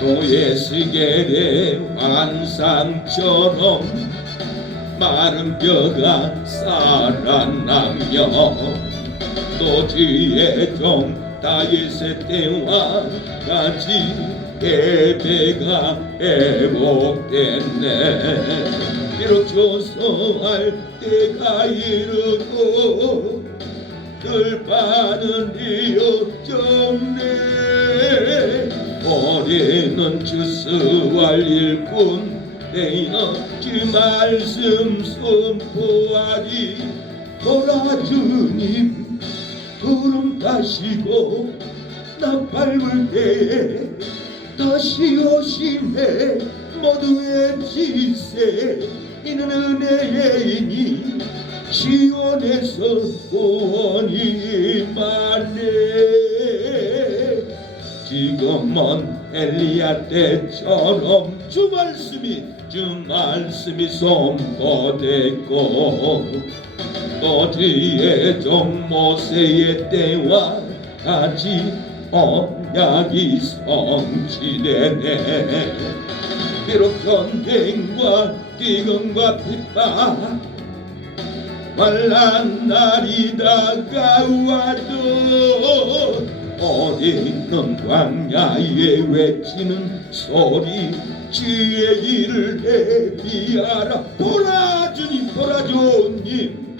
노예 시계의 환상처럼 마른 뼈가 살아나며 노지의 종 다윗의 때와 같이 예배가 회복됐네. 비록 조소할 때가 이르고 들판은 이어졌네. 우리는 주스왈 일꾼 되어 주 말씀 선포하리. 보라 주님 구름 타시고 나팔불 때에 다시 오시네. 모두의 지세 이는 은혜이니 시온에서 구원이 임하네. 지금은 엘리야 때처럼 주 말씀이 선포됐고 또 주의 종 모세의 때와 같이 언약이 성취되네. 비록 전쟁과 기근과 핍박 환난 날이 다가와도 우리는 광야에 외치는 소리 주의 일을 대비하라. 보라 주님 보라 주님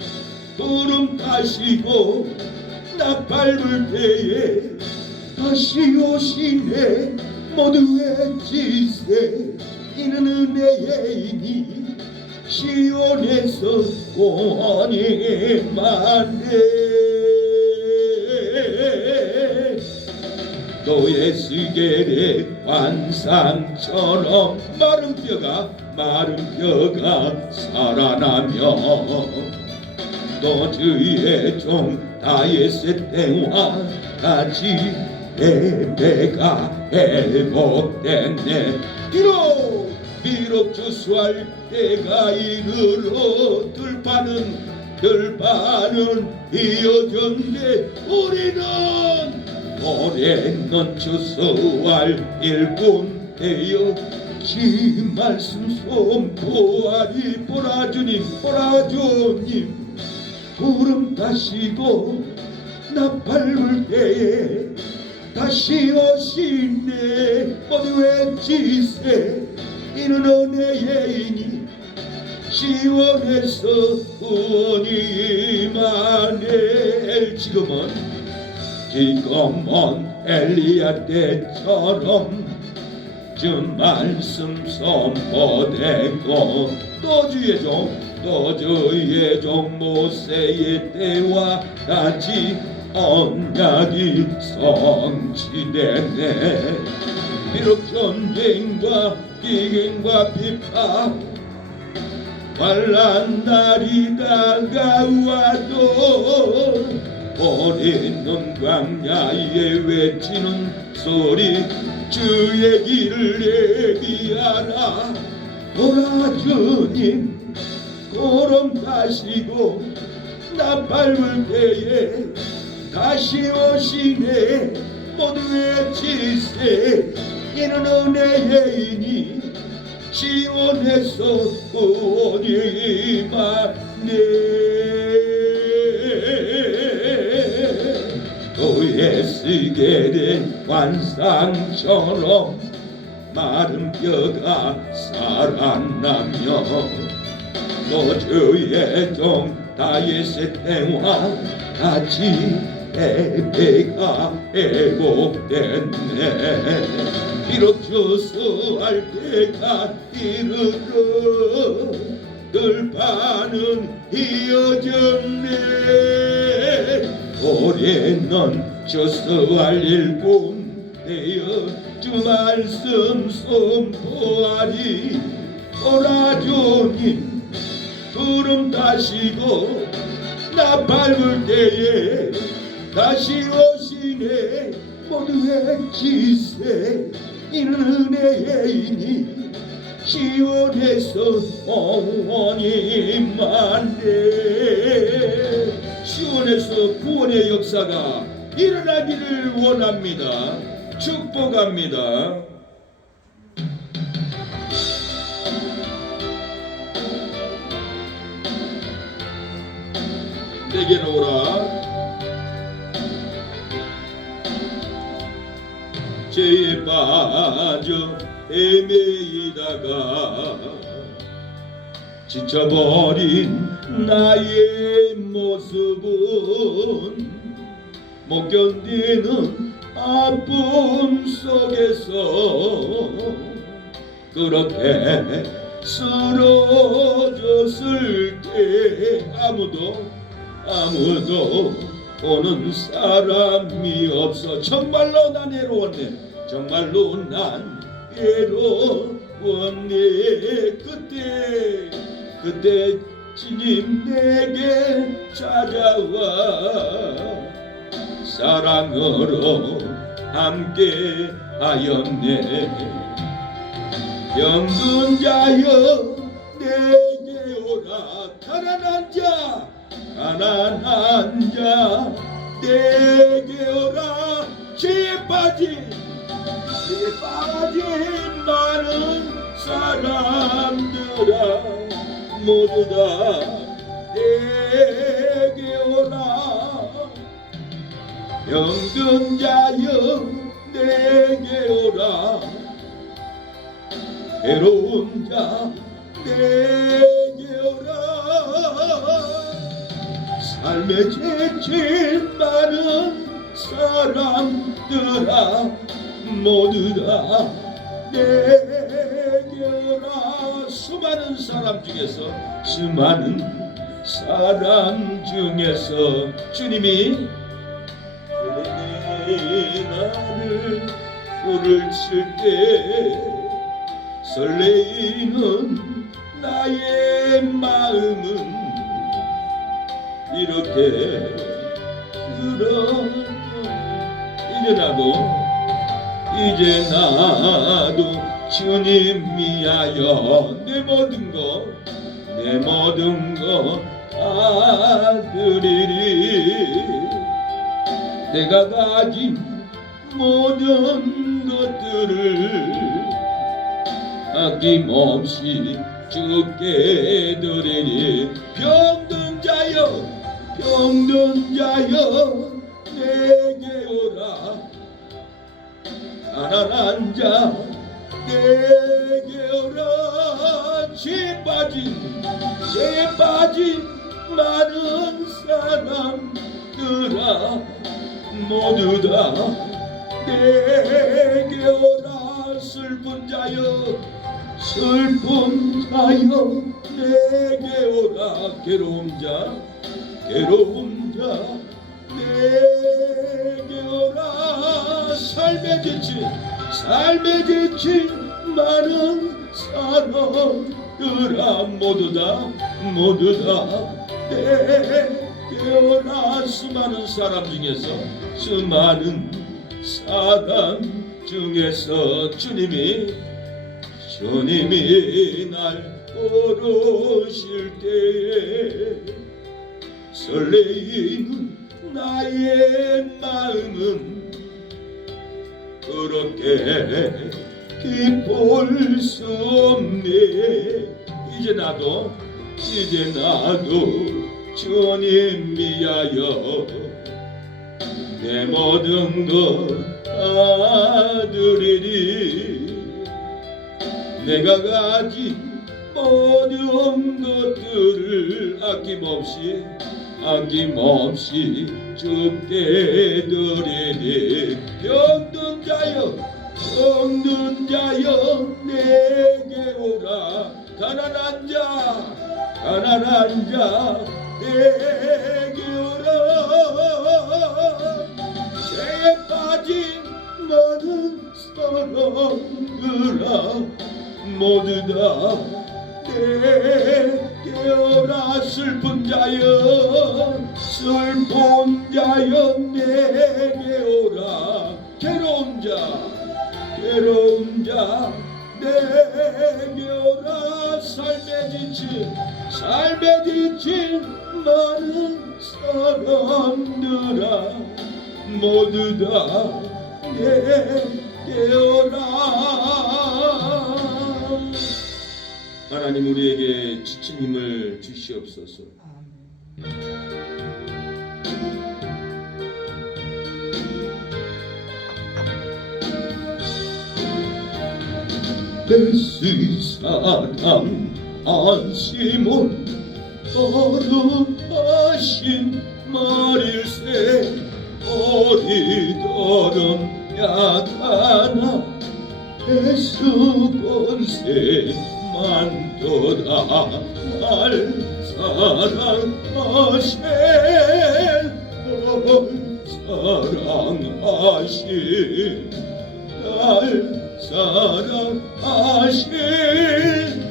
구름 타시고 나팔불 때에 다시 오시네. 모두의 지세 이는 은혜이니 시온에서 구원이 임하네. 노예 시계의 환상처럼 마른 뼈가 살아나며 또 주의 종 다윗의 때와 같이 예배가 회복됐네. 비록 주수할 때가 이르러 들판은 이어졌네. 우리는 주수할 일꾼 되어 주 말씀 선포하리. 보라 주님 구름 타시고 나팔불 때에 다시 오시네. 모두의 지세 이는 은혜이니 시온에서 구원이 임하네. 지금은 엘리야 때처럼 주 말씀 선포되고 또 주의 종 모세의 때와 같이 언약이 성취되네. 비록 전쟁과 기근과 핍박 환난 날이 다가와도 우리는 광야에 외치는 소리 주의 길을 예비하라. 보라 주님 구름 타시고 나팔불 때에 다시 오시네. 모두의 지세 이는 은혜이니 시온에서 구원이 임하네. 노예 시계의 환상처럼 마른 뼈가 살아나며 또 주의 종 다윗의 때와 같이 예배가 회복됐네. 비록 주수할 때가 이르러 들판은 이어졌네. 우리는 주수할 일꾼 되어 주 말씀 선포하리. 보라 주님 구름 타시고 나팔불 때에 다시 오시네. 모두의 지세 이는 은혜이니 시온에서 구원이 임하네. 시온에서 구원의 역사가 일어나기를 원합니다. 축복합니다. 내게로 오라. 죄에 빠져 헤매이다가 지쳐버린 나의 모습은 못 견디는 아픔 속에서 그렇게 쓰러졌을 때 아무도 오는 사람이 없어. 정말로 난 외로웠네. 정말로 난 외로웠네. 그때 주님 내게 찾아와 사랑으로 함께 하였네. 병든 자여 내게 오라. 가난한 자 내게 오라. 죄에 빠진 많은 사람들아 모두 다 내게 오라. 병든 자여 내게 오라. 괴로운 자 내게 오라. 삶에 지친 많은 사람들아 모두 다 내게 오라. 수많은 사람 중에서 주님이 나를 부르실 때 설레이는 나의 마음은 이렇게 이제 나도 주님 위하여 내 모든 것 다 드리리. 내가 가진 모든 것들을 아낌없이 주께 드리니. 병든 자여 내게 오라. 가난한 자 내게 오라. 죄에 빠진 많은 사람들아 모두 다 내게 오라. 슬픈 자여 내게 오라. 괴로운 자 내게 오라. 삶에 지친 많은 사람들아 모두 다 내게 오라. 수많은 사람 중에서 주님이 날 부르실 때에 설레이는 나의 마음은 그렇게 기쁠 수 없네. 이제 나도 주님 위하여 내 모든 것 다 드리리. 내가 가진 모든 것들을 아낌없이 주께 드리니. 병든 자여 내게 오라. 가난한 자 내게 오라. 죄에 빠진 많은 사람들아 모두 다 내게 오라. 슬픈 자여 내게 오라. 괴로운 자 내게 오라. 삶에 지친 많은 사람들아 모두 다 깨어라. 하나님 우리에게 지친 힘을 주시옵소서. 내 세상 안심은 어른하신 말일세. 어리더런 약하나 애쓰건세 만더라. 날 사랑하신 날 사랑하신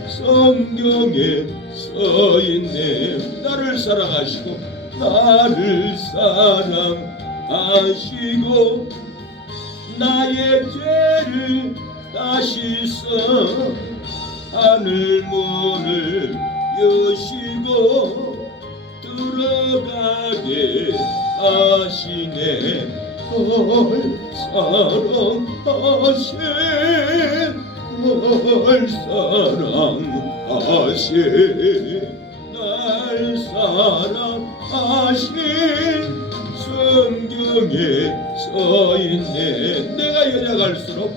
성경에 써있네. 나를 사랑하시고 나를 사랑하시고 나의 죄를 다시써 하늘 문을 여시고 들어가게 하시네. 날 사랑하신 성경에 써있네. 내가 연약할수록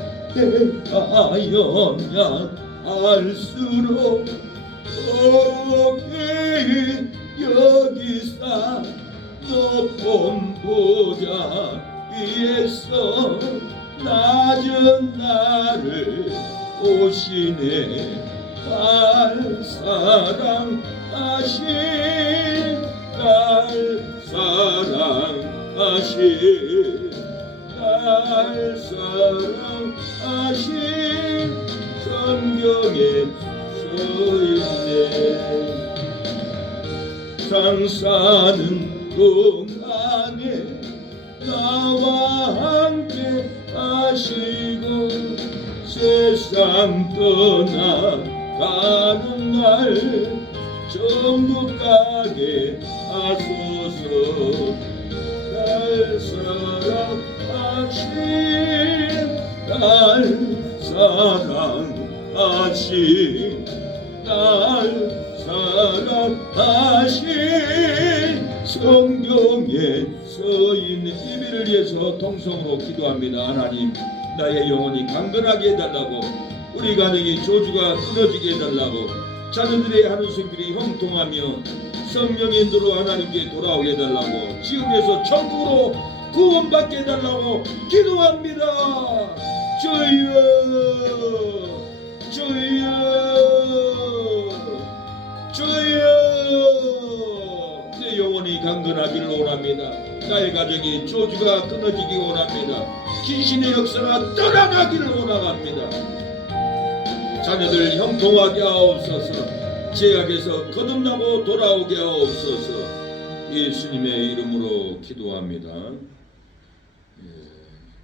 높게 여기사 높은 보좌 위에서 낮은 나를 오시네. 날 사랑하신 성경에 써있네. 상 사는 동안에 나와 함께 하시고 세상 떠나가는 날 천국 가게 하소서. 날 사랑하신 성경에 써있는 이비를 위해서 통성으로 기도합니다. 하나님 나의 영혼이 강건하게 해달라고, 우리 가정이 저주가 끊어지게 해달라고, 자녀들의 하루생들이 형통하며 성령의 인도로 하나님께 돌아오게 해달라고, 지옥에서 천국으로 구원받게 해달라고 기도합니다. 주여 주여 주여. 내 영혼이 강건하기를 원합니다. 나의 가정이 저주가 끊어지기 원합니다. 귀신의 역사가 떠나가기를 원합니다. 자녀들 형통하게 하옵소서. 죄악에서 거듭나고 돌아오게 하옵소서. 예수님의 이름으로 기도합니다.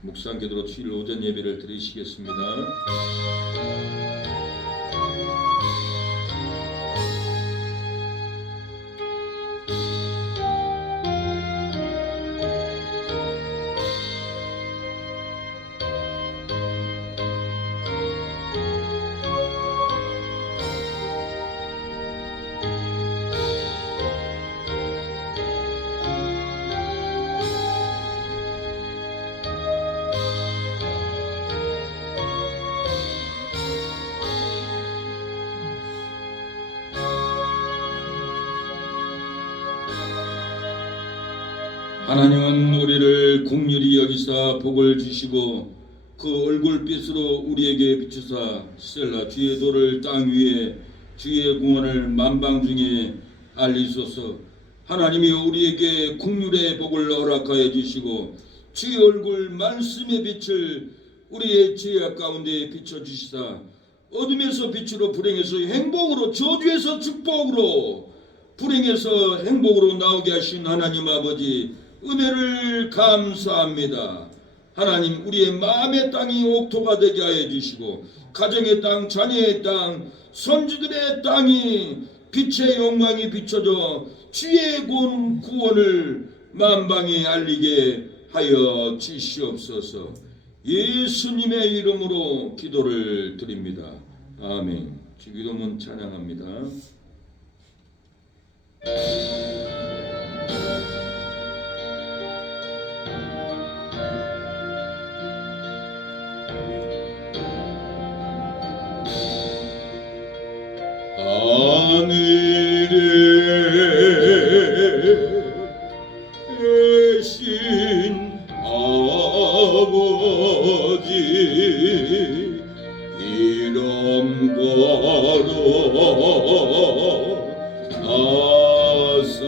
묵상 기도로 주일 오전 예배를 드리시겠습니다. 하나님은 우리를 긍휼히 여기사 복을 주시고 그 얼굴빛으로 우리에게 비추사 셀라 주의 도를 땅 위에 주의 구원을 만방 중에 알리소서. 하나님이 우리에게 긍휼의 복을 허락하여 주시고 주의 얼굴 말씀의 빛을 우리의 죄악 가운데 비춰주시사 어둠에서 빛으로 불행에서 행복으로 저주에서 축복으로 불행에서 행복으로 나오게 하신 하나님 아버지 은혜를 감사합니다. 하나님 우리의 마음의 땅이 옥토가 되게 하여 주시고 가정의 땅, 자녀의 땅, 손주들의 땅이 빛의 영광이 비춰져 주의 구원을 만방에 알리게 하여 주시옵소서. 예수님의 이름으로 기도를 드립니다. 아멘. 주기도문 찬양합니다. 하늘에 계신 아버지 이름 걸어 나사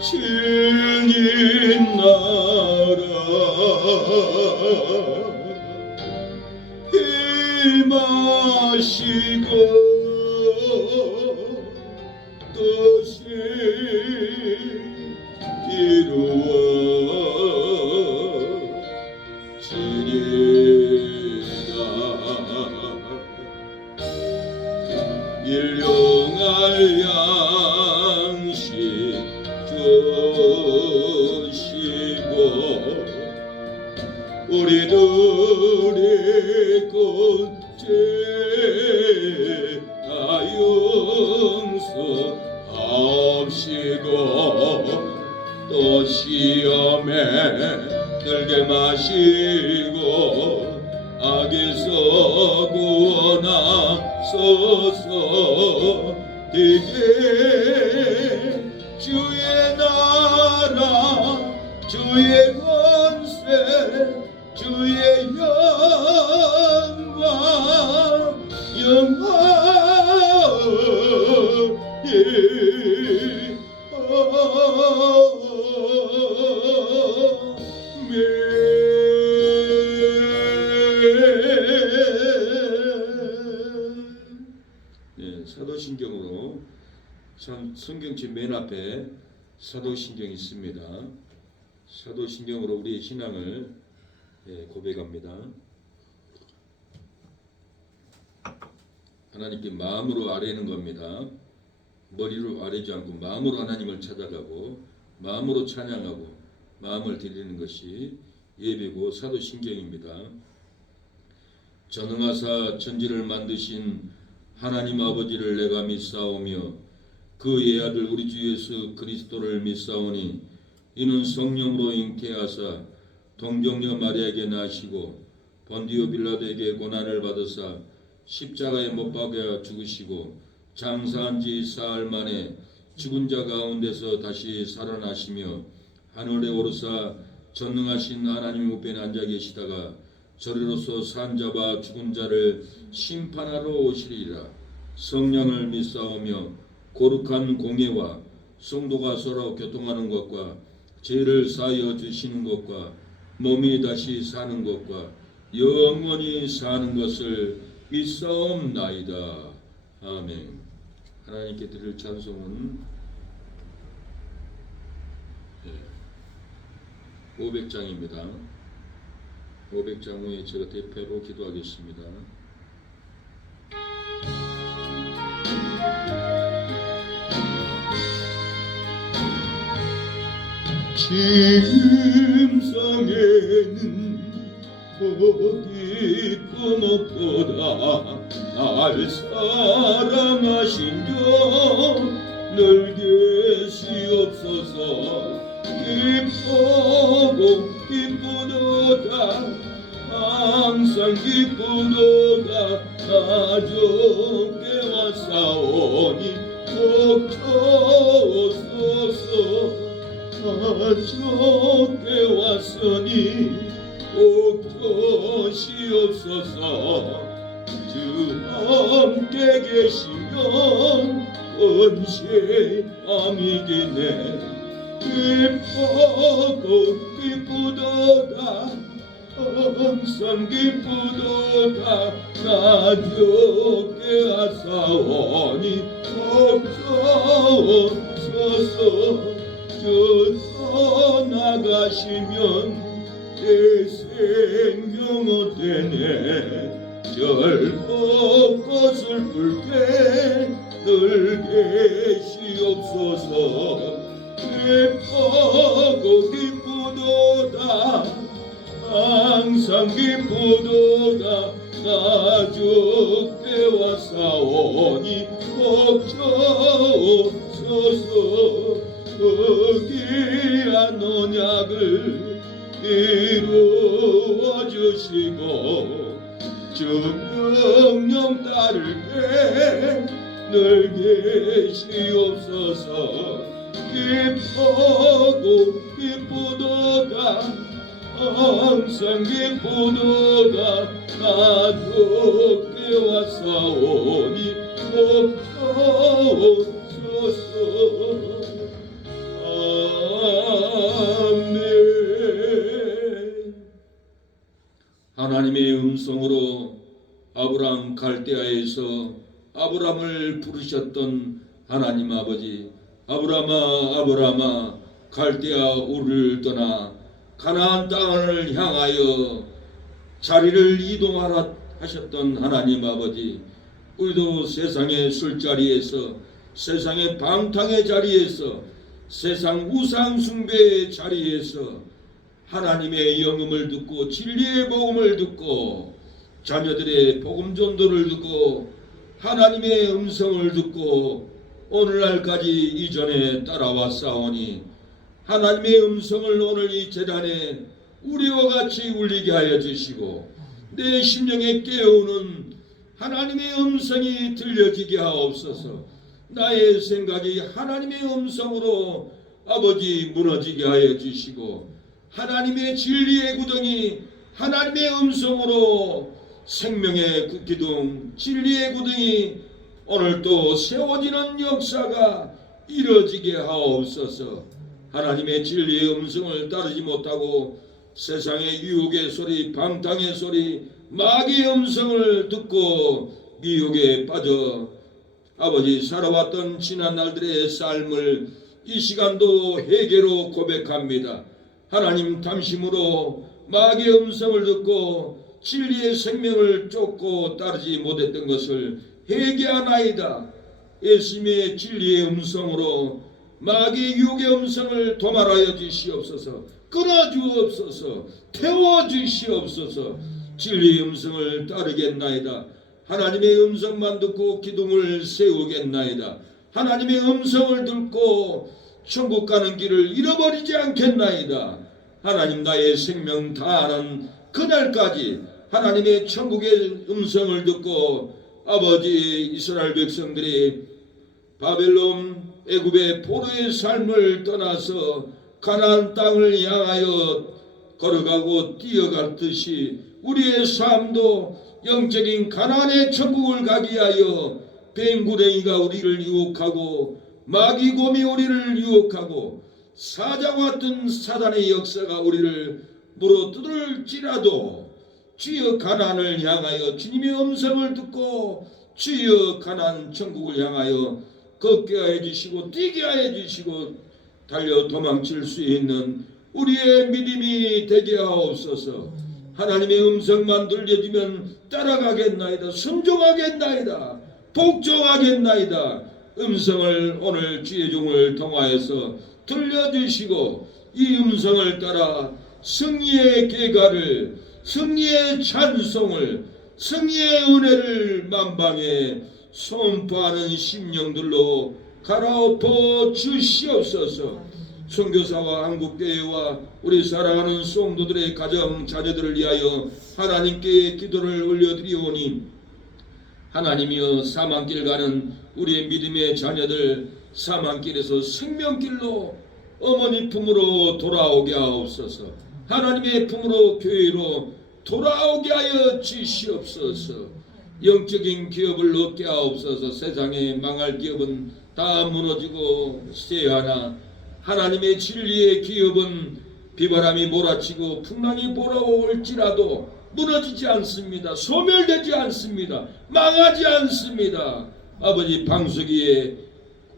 주님 나라 임하시고 뜻이 이루어지리라. 일용할 양식 주시고 우리들의 것제 용서합시고 또 시험에 들게 마시고 악에서 구원하소서. 되게 주의 나라 주의 권세 주의 영광 영원히 네, 사도신경으로 성경책 맨 앞에 사도신경이 있습니다. 사도신경으로 우리의 신앙을 고백합니다. 하나님께 마음으로 아뢰는 겁니다. 머리로 아뢰지 않고 마음으로 하나님을 찾아가고 마음으로 찬양하고 마음을 드리는 것이 예배고 사도신경입니다. 전능하사 천지를 만드신 하나님 아버지를 내가 믿사오며 그 예아들 우리 주 예수 그리스도를 믿사오니 이는 성령으로 잉태하사 동정녀 마리아에게 나시고 본디오 빌라도에게 고난을 받으사 십자가에 못 박아 죽으시고 장사한 지 사흘 만에 죽은 자 가운데서 다시 살아나시며 하늘에 오르사 전능하신 하나님 우편에 앉아 계시다가 저리로서 산 자와 죽은 자를 심판하러 오시리라. 성령을 믿사오며 거룩한 공예와 성도가 서로 교통하는 것과 죄를 사하여 주시는 것과 몸이 다시 사는 것과 영원히 사는 것을 믿사옵나이다. 아멘. 하나님께 드릴 찬송은 500장입니다. 500장 후에 제가 대표로 기도하겠습니다. 심성에는 기쁨 없도다. 날 사랑하신 주 늘 계시옵소서. 기쁘고 기쁘도다. 항상 기쁘도다. 나 주께 왔사오니 복주소서. 나 주께 왔으니 복주시옵소서. 주 함께 계시면 언제함이겠네. 기쁘고 기쁘도다. 항상 기쁘도다. 나 주께 하사오니 복주소서. 주 떠나가시면 내 생명 어때네. 결코 슬플 때 늘 계시옵소서. 기뻐 항상 기쁘도다 나 주께와 싸우니 벅차옵소서 그 귀한 언약을 이루어 주시고 주 명령 따르게 늘 계시옵소서 기쁘고 기쁘도다 항상 기쁘도다 나 주께와 싸우니 벅차옵소서 아멘. 하나님의 음성으로 아브람 갈대아에서 아브람을 부르셨던 하나님 아버지, 아브람아 아브람아 갈대아 우르를 떠나 가나안 땅을 향하여 자리를 이동하라 하셨던 하나님 아버지, 우리도 세상의 술자리에서, 세상의 방탕의 자리에서, 세상 우상 숭배의 자리에서 하나님의 영음을 듣고 진리의 복음을 듣고 자녀들의 복음 전도를 듣고 하나님의 음성을 듣고 오늘날까지 이전에 따라왔사오니 하나님의 음성을 오늘 이 제단에 우리와 같이 울리게 하여 주시고 내 심령에 깨우는 하나님의 음성이 들려지게 하옵소서. 나의 생각이 하나님의 음성으로 아버지 무너지게 하여 주시고 하나님의 진리의 구덩이 하나님의 음성으로 생명의 그 기둥 진리의 구덩이 오늘 또 세워지는 역사가 이루어지게 하옵소서. 하나님의 진리의 음성을 따르지 못하고 세상의 유혹의 소리 방탕의 소리 마귀의 음성을 듣고 미혹에 빠져 아버지 살아왔던 지난 날들의 삶을 이 시간도 회개로 고백합니다. 하나님 탐심으로 마귀의 음성을 듣고 진리의 생명을 쫓고 따르지 못했던 것을 회개하나이다. 예수님의 진리의 음성으로 마귀의 유혹의 음성을 도말하여 주시옵소서. 끊어주옵소서. 태워주시옵소서. 진리의 음성을 따르겠나이다. 하나님의 음성만 듣고 기둥을 세우겠나이다. 하나님의 음성을 듣고 천국 가는 길을 잃어버리지 않겠나이다. 하나님 나의 생명 다하는 그날까지 하나님의 천국의 음성을 듣고 아버지 이스라엘 백성들이 바벨론 애굽의 포로의 삶을 떠나서 가나안 땅을 향하여 걸어가고 뛰어갔듯이 우리의 삶도 영적인 가나안의 천국을 가기 위하여 뱀구렁이가 우리를 유혹하고 마귀곰이 우리를 유혹하고 사자와 같은 사단의 역사가 우리를 물어뜯을지라도 주여 가나안을 향하여 주님의 음성을 듣고 주여 가나안 천국을 향하여 걷게 하여 주시고 뛰게 하여 주시고 달려 도망칠 수 있는 우리의 믿음이 되게 하옵소서. 하나님의 음성만 들려주면 따라가겠나이다. 순종하겠나이다. 복종하겠나이다. 음성을 오늘 주의 종을 통하여서 들려주시고 이 음성을 따라 승리의 계가를 승리의 찬송을 승리의 은혜를 만방에 선포하는 심령들로 갈아엎어 주시옵소서. 선교사와 한국교회와 우리 사랑하는 성도들의 가정 자녀들을 위하여 하나님께 기도를 올려드리오니 하나님이여 사망길 가는 우리의 믿음의 자녀들 사망길에서 생명길로 어머니 품으로 돌아오게 하옵소서. 하나님의 품으로 교회로 돌아오게 하여 주시옵소서. 영적인 기업을 얻게 하옵소서. 세상에 망할 기업은 다 무너지고 쇠하나 하나님의 진리의 기업은 비바람이 몰아치고 풍랑이 몰아올지라도 무너지지 않습니다. 소멸되지 않습니다. 망하지 않습니다. 아버지 방수기에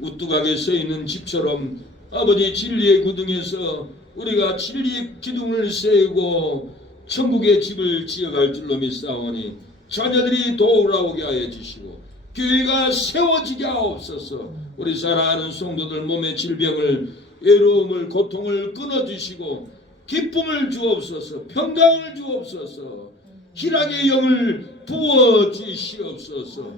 우뚝하게 서있는 집처럼 아버지 진리의 구덩에서 우리가 진리의 기둥을 세우고 천국의 집을 지어갈 줄로 믿사오니 자녀들이 돌아오게 하여 주시고 교회가 세워지게 하옵소서. 우리 사랑하는 성도들 몸의 질병을 외로움을 고통을 끊어주시고 기쁨을 주옵소서. 평강을 주옵소서. 희락의 영을 부어 주시옵소서.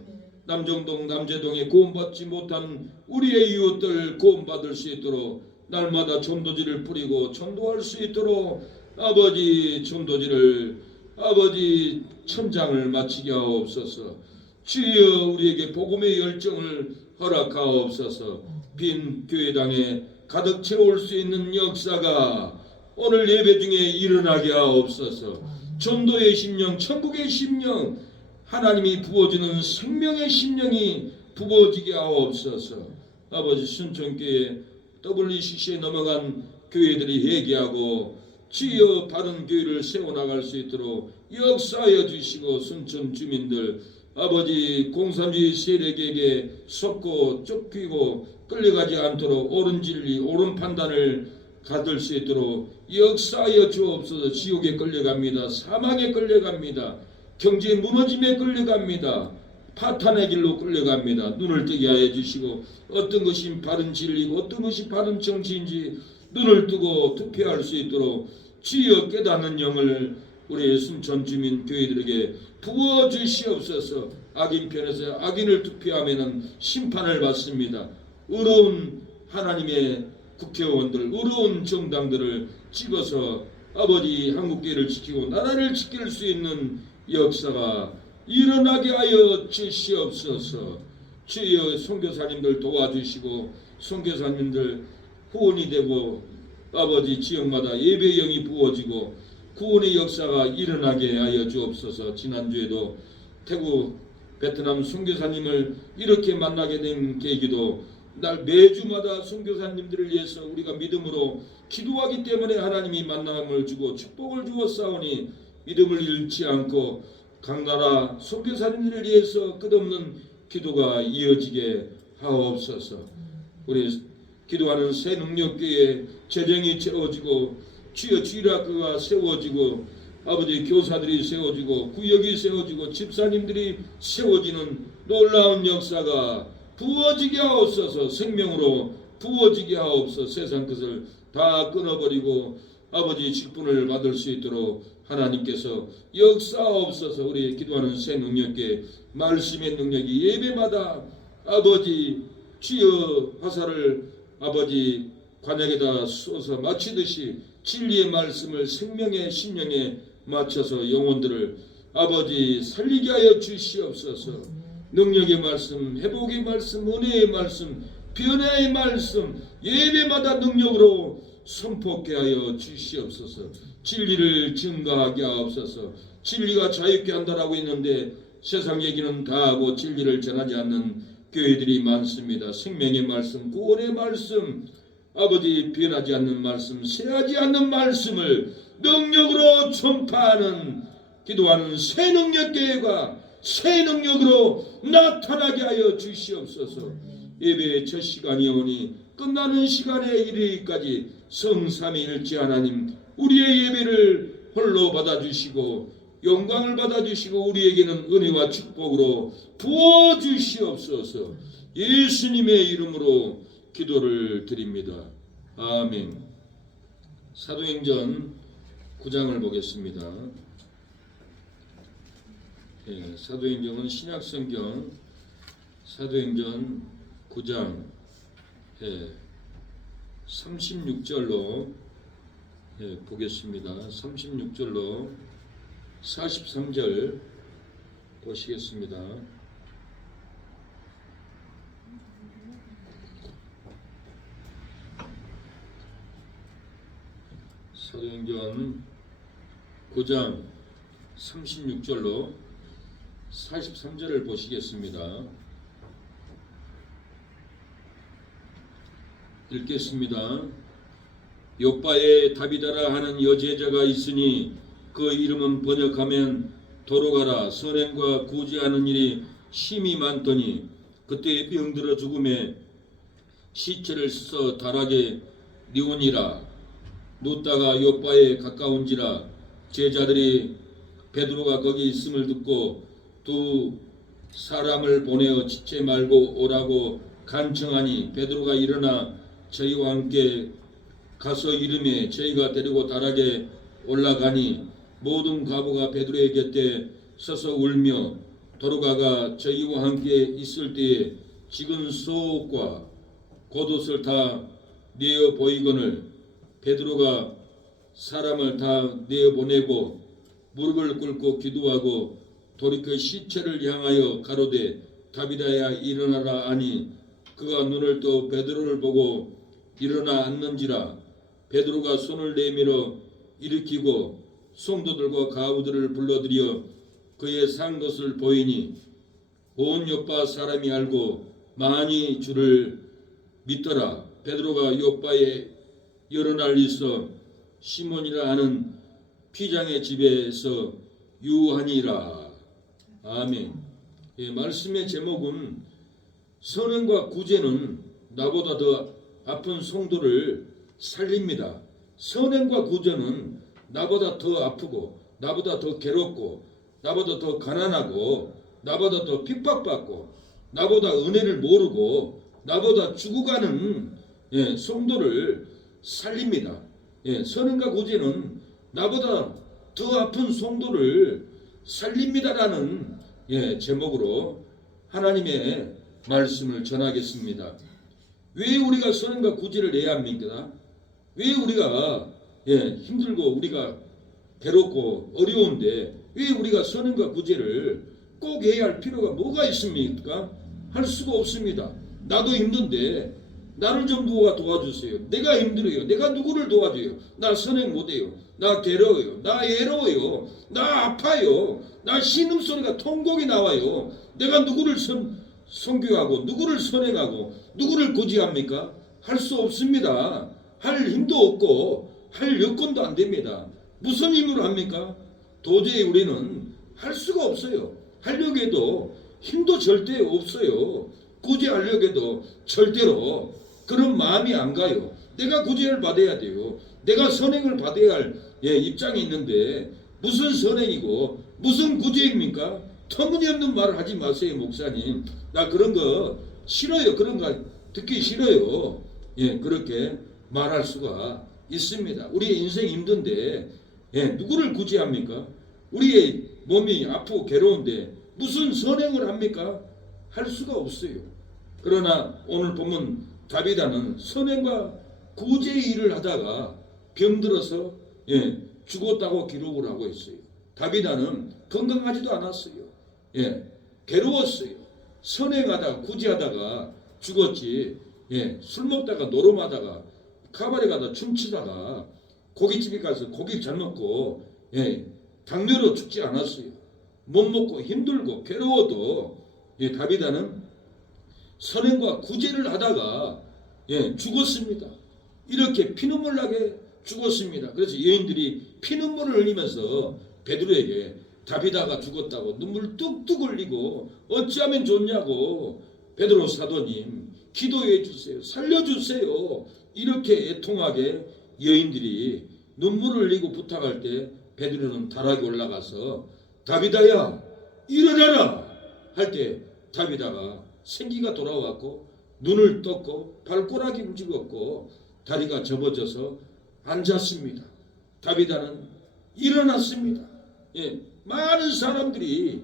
남정동 남재동에 구원받지 못한 우리의 이웃들 구원받을 수 있도록 날마다 전도지를 뿌리고 전도할 수 있도록 아버지 전도지를 아버지 천장을 마치게 하옵소서. 주여 우리에게 복음의 열정을 허락하옵소서. 빈 교회당에 가득 채울 수 있는 역사가 오늘 예배 중에 일어나게 하옵소서. 전도의 심령, 천국의 심령, 하나님이 부어주는 생명의 심령이 부어지게 하옵소서. 아버지 순천교회 WCC에 넘어간 교회들이 회개하고 주여 바른 교회를 세워나갈 수 있도록 역사하여 주시고, 순천 주민들 아버지 공산주의 세력에게 속고 쫓기고 끌려가지 않도록 옳은 진리 옳은 판단을 가질 수 있도록 역사하여 주옵소서. 지옥에 끌려갑니다. 사망에 끌려갑니다. 경제 무너짐에 끌려갑니다. 파탄의 길로 끌려갑니다. 눈을 뜨게 하여 주시고, 어떤 것이 바른 진리고 어떤 것이 바른 정치인지 눈을 뜨고 투표할 수 있도록 주여 깨닫는 영을 우리 순천 주민 교회들에게 부어 주시옵소서. 악인 편에서 악인을 투표하면은 심판을 받습니다. 의로운 하나님의 국회의원들, 의로운 정당들을 찍어서 아버지 한국교회를 지키고 나라를 지킬 수 있는 역사가 일어나게 하여 주시옵소서. 주여 선교사님들 도와주시고 선교사님들 후원이 되고 아버지 지역마다 예배영이 부어지고 구원의 역사가 일어나게 하여 주옵소서. 지난주에도 태국 베트남 선교사님을 이렇게 만나게 된 계기도 날 매주마다 선교사님들을 위해서 우리가 믿음으로 기도하기 때문에 하나님이 만남을 주고 축복을 주었사오니 믿음을 잃지 않고 각 나라 선교사님들을 위해서 끝없는 기도가 이어지게 하옵소서. 우리 기도하는 새능력교회 재정이 채워지고 주여 주일학교가 세워지고 아버지 교사들이 세워지고 구역이 세워지고 집사님들이 세워지는 놀라운 역사가 부어지게 하옵소서. 생명으로 부어지게 하옵소서. 세상 것을 다 끊어버리고 아버지 직분을 받을 수 있도록 하나님께서 역사하옵소서. 우리 기도하는 새능력교회 말씀의 능력이 예배마다 아버지 주여 화살을 아버지 관역에다 쏘서 마치듯이 진리의 말씀을 생명의 심령에 맞춰서 영혼들을 아버지 살리게 하여 주시옵소서. 능력의 말씀, 회복의 말씀, 은혜의 말씀, 변화의 말씀 예배마다 능력으로 선포케 하여 주시옵소서. 진리를 증가하게 하옵소서. 진리가 자유케 한다라고 했는데 세상 얘기는 다 하고 진리를 전하지 않는 교회들이 많습니다. 생명의 말씀, 구원의 말씀, 아버지 변하지 않는 말씀, 쇠하지 않는 말씀을 능력으로 전파하는 기도하는 새 능력교회가 새 능력으로 나타나게 하여 주시옵소서. 예배의 첫 시간이 오니 끝나는 시간에 이르기까지 성삼위일체 하나님 우리의 예배를 홀로 받아주시고 영광을 받아주시고 우리에게는 은혜와 축복으로 부어주시옵소서. 예수님의 이름으로 기도를 드립니다. 아멘. 사도행전 9장을 보겠습니다. 사도행전은 신약성경 사도행전 9장 36절로 보겠습니다. 36절로 43절 보시겠습니다. 사도행전 9장 36절로 43절을 보시겠습니다. 읽겠습니다. 요빠에 다비다라 하는 여제자가 있으니 그 이름은 번역하면 도로가라 선행과 구제하는 일이 심히 많더니 그때 병들어 죽음에 시체를 써서 다락에 뉘우니라. 눕다가 요빠에 가까운지라 제자들이 베드로가 거기 있음을 듣고 두 사람을 보내어 지체 말고 오라고 간청하니 베드로가 일어나 저희와 함께 가서 이름에 저희가 데리고 다락에 올라가니 모든 과부가 베드로의 곁에 서서 울며 도로가가 저희와 함께 있을 때에 지금 속옷과 겉옷을 다 내어 보이거늘 베드로가 사람을 다 내어 보내고 무릎을 꿇고 기도하고 돌이켜 시체를 향하여 가로되 다비다야 일어나라 하니 그가 눈을 떠 베드로를 보고 일어나 앉는지라. 베드로가 손을 내밀어 일으키고 성도들과 가부들을 불러들여 그의 산 것을 보이니 온 요파 사람이 알고 많이 주를 믿더라. 베드로가 요파에 여러 날 있어 시몬이라 하는 피장의 집에서 유하니라. 아멘. 말씀의 제목은 선행과 구제는 나보다 더 아픈 성도를 살립니다. 선행과 구제는 나보다 더 아프고 나보다 더 괴롭고 나보다 더 가난하고 나보다 더 핍박받고 나보다 은혜를 모르고 나보다 죽어가는 성도를 살립니다. 선행과 구제는 나보다 더 아픈 성도를 살립니다라는 제목으로 하나님의 말씀을 전하겠습니다. 왜 우리가 선행과 구제를 해야 합니까? 왜 우리가 힘들고 우리가 괴롭고 어려운데 왜 우리가 선행과 구제를 꼭 해야 할 필요가 뭐가 있습니까? 할 수가 없습니다. 나도 힘든데 나를 좀 누가 도와주세요. 내가 힘들어요. 내가 누구를 도와줘요? 나 선행 못해요. 나 괴로워요. 나 외로워요. 나 아파요. 나 신음소리가 통곡이 나와요. 내가 누구를 선교하고 누구를 선행하고 누구를 구제합니까? 할 수 없습니다. 할 힘도 없고 할 여건도 안 됩니다. 무슨 힘으로 합니까? 도저히 우리는 할 수가 없어요. 하려고 해도 힘도 절대 없어요. 구제하려고 해도 절대로 그런 마음이 안 가요. 내가 구제를 받아야 돼요. 내가 선행을 받아야 할 입장이 있는데 무슨 선행이고 무슨 구제입니까? 터무니없는 말을 하지 마세요, 목사님. 나 그런 거 싫어요. 그런 거 듣기 싫어요. 그렇게 말할 수가 있습니다. 우리의 인생이 힘든데 누구를 구제합니까? 우리의 몸이 아프고 괴로운데 무슨 선행을 합니까? 할 수가 없어요. 그러나 오늘 보면 다비다는 선행과 구제의 일을 하다가 병들어서 죽었다고 기록을 하고 있어요. 다비다는 건강하지도 않았어요. 괴로웠어요. 선행하다가 구제하다가 죽었지. 술 먹다가 노름하다가 카바레 가다 춤추다가 고깃집에 가서 고기 잘 먹고 당뇨로 죽지 않았어요. 못 먹고 힘들고 괴로워도 다비다는 선행과 구제를 하다가 죽었습니다. 이렇게 피눈물 나게 죽었습니다. 그래서 여인들이 피눈물을 흘리면서 베드로에게 다비다가 죽었다고 눈물 뚝뚝 흘리고 어찌하면 좋냐고 베드로 사도님 기도해 주세요. 살려주세요. 이렇게 애통하게 여인들이 눈물을 흘리고 부탁할 때 베드로는 다락에 올라가서 다비다야 일어나라 할 때 다비다가 생기가 돌아왔고 눈을 떴고 발꼬락이 움직였고 다리가 접어져서 앉았습니다. 다비다는 일어났습니다. 많은 사람들이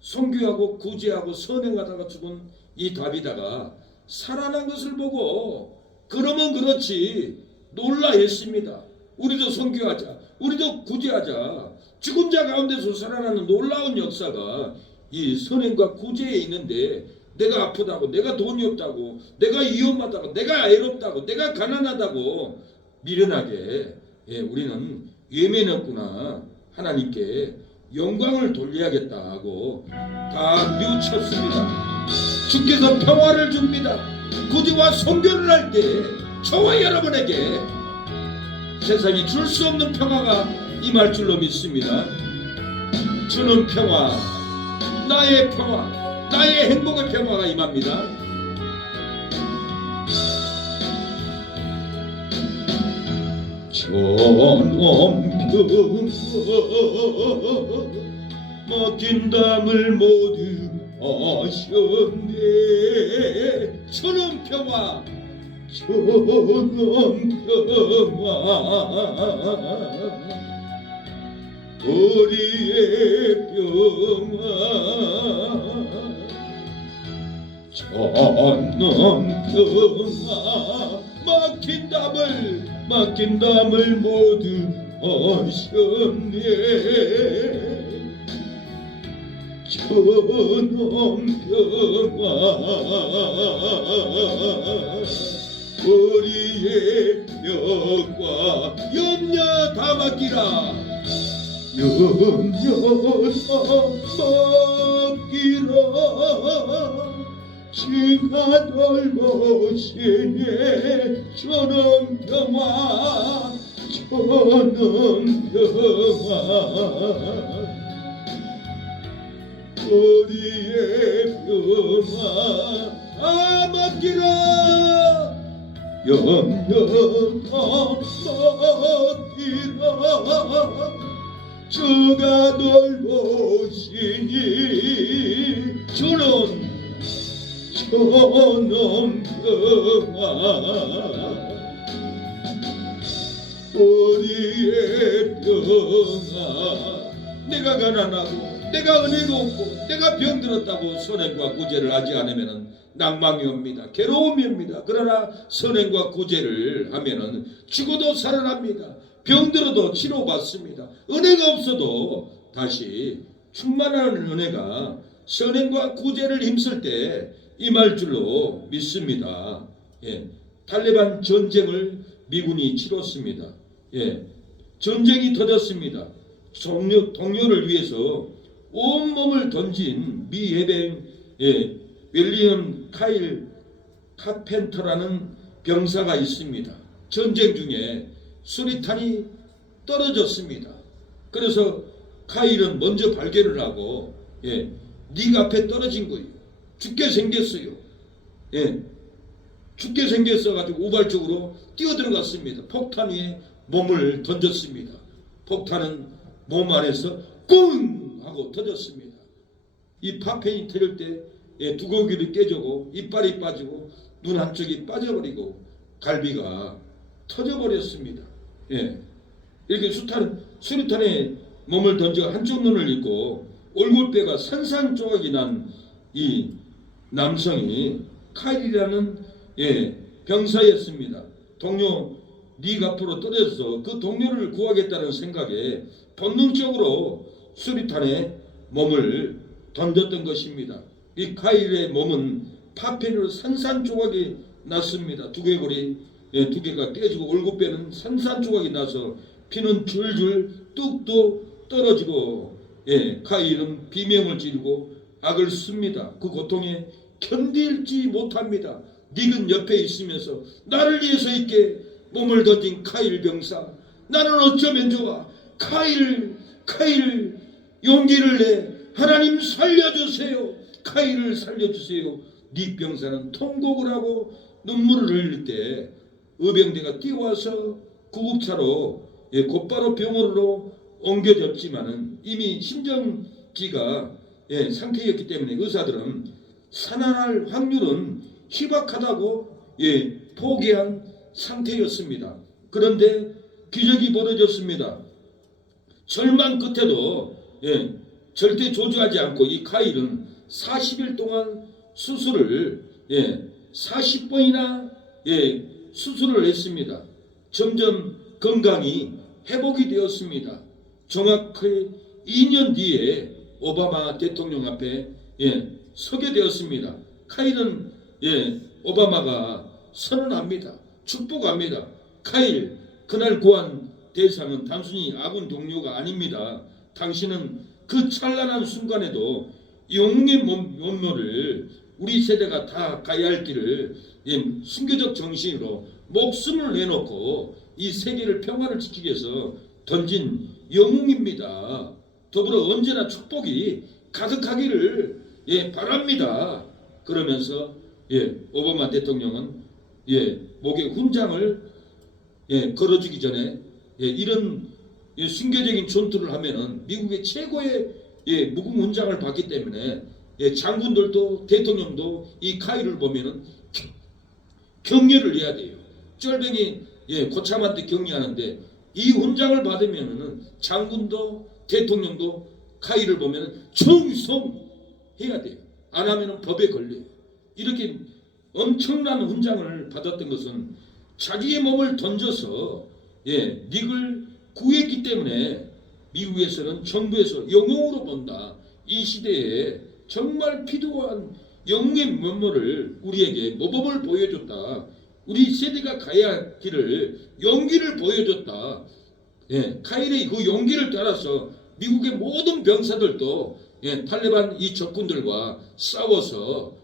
선교하고 구제하고 선행하다가 죽은 이 다비다가 살아난 것을 보고 그러면 그렇지 놀라했습니다. 우리도 선교하자. 우리도 구제하자. 죽은 자 가운데서 살아나는 놀라운 역사가 이 선행과 구제에 있는데 내가 아프다고 내가 돈이 없다고 내가 위험하다고 내가 애롭다고 내가 가난하다고 미련하게 우리는 외면했구나. 하나님께 영광을 돌려야겠다 하고 다 뉘우쳤습니다. 주께서 평화를 줍니다. 구제와 선교를 할 때 저와 여러분에게 세상이 줄 수 없는 평화가 임할 줄로 믿습니다. 주는 평화, 나의 평화, 나의 행복의 평화가 임합니다. 전원평화 맡긴 담을 모두 하셨네. 천원평화 전엄평화 우리의 평화 전엄평화 막힌 담을 모두 하셨네 전엄평화 우리의 뼈과 염려 다 맡기라 염려 다 맡기라 지가 돌보시네 전엄평화 전엄평화 우리의 평화 다 맡기라 염려 다 맡기라 주가 돌보시니 전엄평화 우리의 평화 내가 가난하고 내가 은혜가 없고 내가 병들었다고 선행과 구제를 하지 않으면 낭망이 옵니다. 괴로움이 옵니다. 그러나 선행과 구제를 하면 죽어도 살아납니다. 병들어도 치료받습니다. 은혜가 없어도 다시 충만한 은혜가 선행과 구제를 힘쓸 때 임할 줄로 믿습니다. 탈레반 전쟁을 미군이 치렀습니다. 전쟁이 터졌습니다. 동료를 위해서 온몸을 던진 미 해병 윌리엄 카일 카펜터라는 병사가 있습니다. 전쟁 중에 수리탄이 떨어졌습니다. 그래서 카일은 먼저 발견을 하고 닉 앞에 떨어진 거예요. 죽게 생겼어요. 죽게 생겼어가지고 우발적으로 뛰어들어갔습니다. 폭탄 위에 몸을 던졌습니다. 폭탄은 몸 안에서 꿍 하고 터졌습니다. 이 파편이 터질 때 두고기를 깨지고 이빨이 빠지고 눈 한쪽이 빠져버리고 갈비가 터져버렸습니다. 이렇게 수류탄에 몸을 던져 한쪽 눈을 잃고 얼굴뼈가 산산조각이 난 이 남성이 카일이라는 병사였습니다. 동료 닉 앞으로 떨어져서 그 동료를 구하겠다는 생각에 본능적으로 수류탄에 몸을 던졌던 것입니다. 이 카일의 몸은 파편으로 산산조각이 났습니다. 두개골이 두 개가 깨지고 얼굴뼈는 산산조각이 나서 피는 줄줄 뚝뚝 떨어지고 카일은 비명을 지르고 악을 씁니다. 그 고통에 견딜지 못합니다. 닉은 옆에 있으면서 나를 위해서 있게 몸을 던진 카일 병사, 나는 어쩌면 좋아. 카일 용기를 내. 하나님 살려주세요. 카일을 살려주세요. 닉 병사는 통곡을 하고 눈물을 흘릴 때 의병대가 뛰어와서 구급차로 곧바로 병원으로 옮겨졌지만은 이미 심정지가 상태였기 때문에 의사들은 살아날 확률은 희박하다고 포기한 상태였습니다. 그런데 기적이 벌어졌습니다. 절망 끝에도 절대 조주하지 않고 이 카일은 40일 동안 수술을 40번이나 수술을 했습니다. 점점 건강이 회복이 되었습니다. 정확히 2년 뒤에 오바마 대통령 앞에 서게 되었습니다. 카일은 오바마가 선언합니다. 축복합니다. 카일, 그날 구한 대상은 단순히 아군 동료가 아닙니다. 당신은 그 찬란한 순간에도 영웅의 면모를 우리 세대가 다 가야 할 길을 순교적 정신으로 목숨을 내놓고 이 세계를 평화를 지키기 위해서 던진 영웅입니다. 더불어 언제나 축복이 가득하기를 바랍니다. 그러면서 오바마 대통령은 목에 훈장을 걸어주기 전에 이런 순교적인 전투를 하면은 미국의 최고의 무궁 훈장을 받기 때문에 장군들도 대통령도 이 카일을 보면은 격려를 해야 돼요. 쫄병이 고참한테 격려하는데 이 훈장을 받으면은 장군도 대통령도 카이를 보면 충성해야 돼요. 안 하면은 법에 걸려요. 이렇게 엄청난 훈장을 받았던 것은 자기의 몸을 던져서 닉을 구했기 때문에 미국에서는 정부에서 영웅으로 본다. 이 시대에 정말 필요한 영웅의 면모를 우리에게 모범을 보여줬다. 우리 세대가 가야 할 길을 용기를 보여줬다. 카일의 그 용기를 따라서 미국의 모든 병사들도 탈레반 이 적군들과 싸워서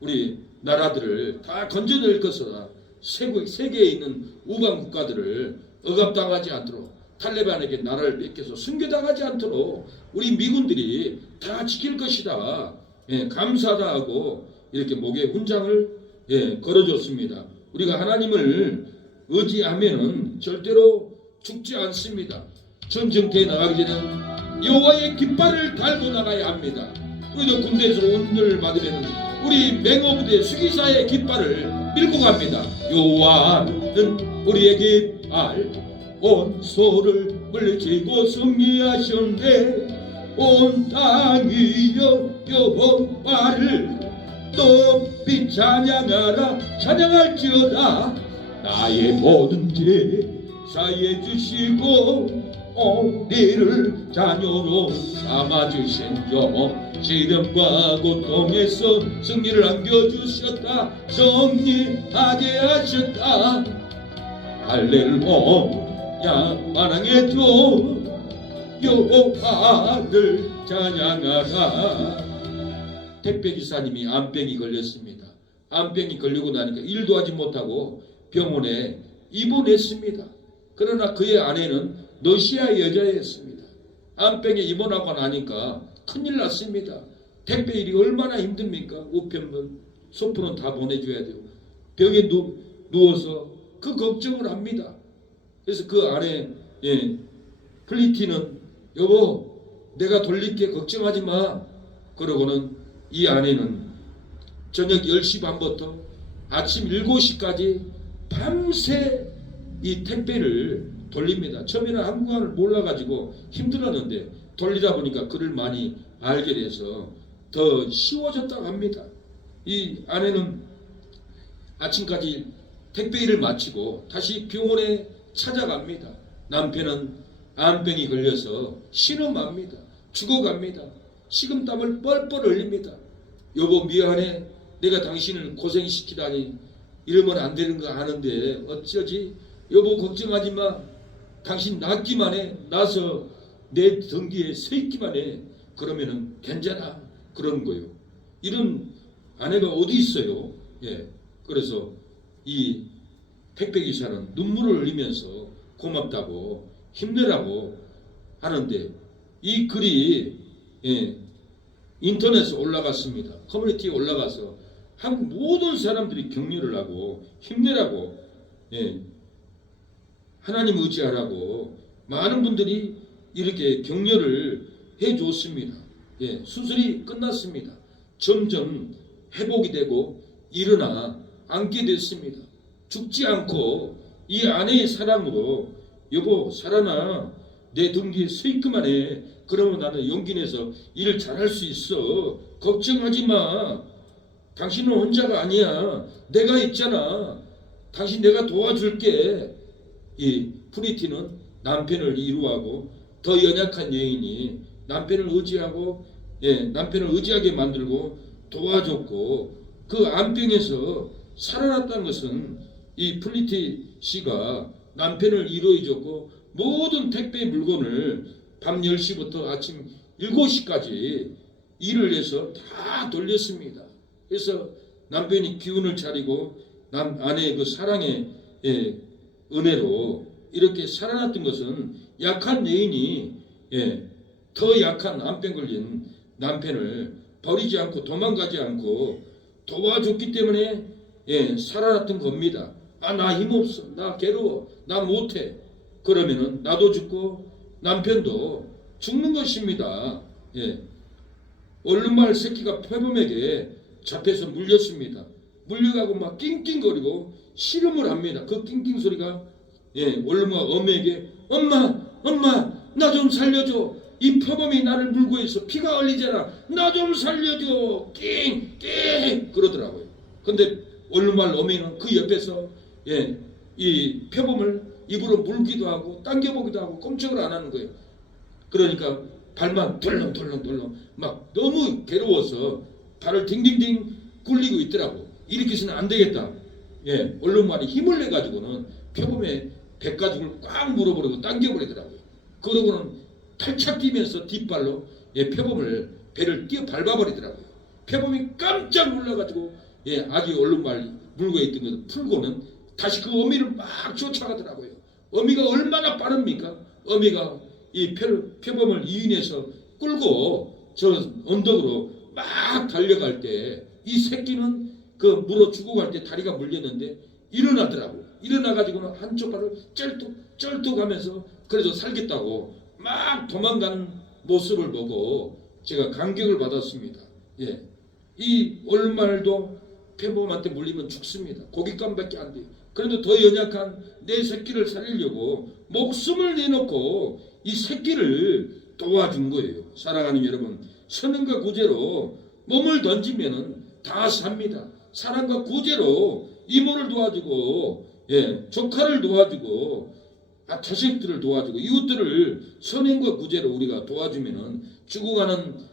우리 나라들을 다 건져낼 것이다. 세계에 있는 우방 국가들을 억압당하지 않도록 탈레반에게 나라를 뺏겨서 순교당하지 않도록 우리 미군들이 다 지킬 것이다. 감사하다 하고 이렇게 목에 훈장을 걸어줬습니다. 우리가 하나님을 의지하면은 절대로 죽지 않습니다. 전쟁터에 나가기 전에는 여호와의 깃발을 달고 나가야 합니다. 우리도 군대에서 운을 받으면 우리 맹호부대 수기사의 깃발을 밀고 갑니다. 여호와는 우리의 깃발 온 소를 물리치고 승리하셨네. 온 땅이 여호와를 높이 찬양하라. 찬양할지어다. 나의 모든 죄 사해 주시고 우리를 자녀로 삼아주신 여 시련과 고통에서 승리를 안겨주셨다. 승리하게 하셨다. 할렐루야 만왕의 주 여호와를 찬양하라. 택배기사님이 암병이 걸렸습니다. 암병이 걸리고 나니까 일도 하지 못하고 병원에 입원했습니다. 그러나 그의 아내는 러시아 여자였습니다. 암병에 입원하고 나니까 큰일 났습니다. 택배 일이 얼마나 힘듭니까? 우편물, 소포는 다 보내줘야 돼요. 병에 누워서 그 걱정을 합니다. 그래서 그 아내 플리티는 여보 내가 돌릴게 걱정하지 마. 그러고는 이 아내는 저녁 10시 반부터 아침 7시까지 밤새 이 택배를 돌립니다. 처음에는 한국어를 몰라가지고 힘들었는데 돌리다 보니까 글을 많이 알게 돼서 더 쉬워졌다고 합니다. 이 아내는 아침까지 택배 일을 마치고 다시 병원에 찾아갑니다. 남편은 암병이 걸려서 신음합니다. 죽어갑니다. 식은땀을 뻘뻘 흘립니다. 여보 미안해. 내가 당신을 고생시키다니 이러면 안 되는 거 아는데 어쩌지? 여보 걱정하지 마. 당신 낫기만 해. 나서 내 등 뒤에 서 있기만 해. 그러면은 괜찮아. 그러는 거예요. 이런 아내가 어디 있어요? 그래서 이 택배기사는 눈물을 흘리면서 고맙다고 힘내라고 하는데 이 글이 인터넷에 올라갔습니다. 커뮤니티에 올라가서 한국 모든 사람들이 격려를 하고 힘내라고 하나님 의지하라고 많은 분들이 이렇게 격려를 해줬습니다. 수술이 끝났습니다. 점점 회복이 되고 일어나 앉게 됐습니다. 죽지 않고 이 아내의 사랑으로 여보 살아나. 내 등 뒤에 서 있기만 해. 그러면 나는 용기 내서 일을 잘할 수 있어. 걱정하지 마. 당신은 혼자가 아니야. 내가 있잖아. 당신 내가 도와줄게. 이 프리티는 남편을 이루하고 더 연약한 여인이 남편을 의지하고 남편을 의지하게 만들고 도와줬고 그 암병에서 살아났다는 것은 이 프리티 씨가 남편을 이루어줬고 모든 택배 물건을 밤 10시부터 아침 7시까지 일을 해서 다 돌렸습니다. 그래서 남편이 기운을 차리고 아내의 그 사랑의 은혜로 이렇게 살아났던 것은 약한 여인이 더 약한 암병 걸린 남편을 버리지 않고 도망가지 않고 도와줬기 때문에 살아났던 겁니다. 나 힘없어. 나 괴로워. 나 못해. 그러면은 나도 죽고 남편도 죽는 것입니다. 얼룩말 새끼가 표범에게 잡혀서 물렸습니다. 물려가고 막 낑낑거리고 씨름을 합니다. 그 낑낑 소리가 원룸과 어미에게 엄마 나 좀 살려줘. 이 표범이 나를 물고 있어. 피가 흘리잖아. 나 좀 살려줘. 낑낑 그러더라고요. 근데 원룸말 어미는 그 옆에서 이 표범을 입으로 물기도 하고 당겨보기도 하고 꼼짝을 안 하는 거예요. 그러니까 발만 덜렁덜렁 막 너무 괴로워서 발을 딩딩딩 굴리고 있더라고. 이렇게 해서는 안 되겠다. 원룸말이 힘을 내 가지고는 표범의 배가죽을 꽉 물어버리고 당겨버리더라고요. 그러고는 탈착 뛰면서 뒷발로 표범을 배를 뛰어 밟아버리더라고요. 표범이 깜짝 놀라가지고 아기 원룸말 물고 있던 것을 풀고는 다시 그 어미를 막 쫓아가더라고요. 어미가 얼마나 빠릅니까? 어미가 이 표범을 이인해서 끌고 저 언덕으로 막 달려갈 때 이 새끼는 그 물어 죽어갈 때 다리가 물렸는데 일어나더라고. 일어나가지고는 한쪽 발을 쩔뚝 하면서 그래도 살겠다고 막 도망가는 모습을 보고 제가 감격을 받았습니다. 이 원룸말도 표범한테 물리면 죽습니다. 고깃감밖에 안 돼요. 그래도 더 연약한 내 새끼를 살리려고 목숨을 내놓고 이 새끼를 도와준 거예요. 사랑하는 여러분, 선행과 구제로 몸을 던지면은 다 삽니다. 사랑과 구제로 이모를 도와주고 조카를 도와주고 자식들을 도와주고 이웃들을 선행과 구제로 우리가 도와주면은 죽어가는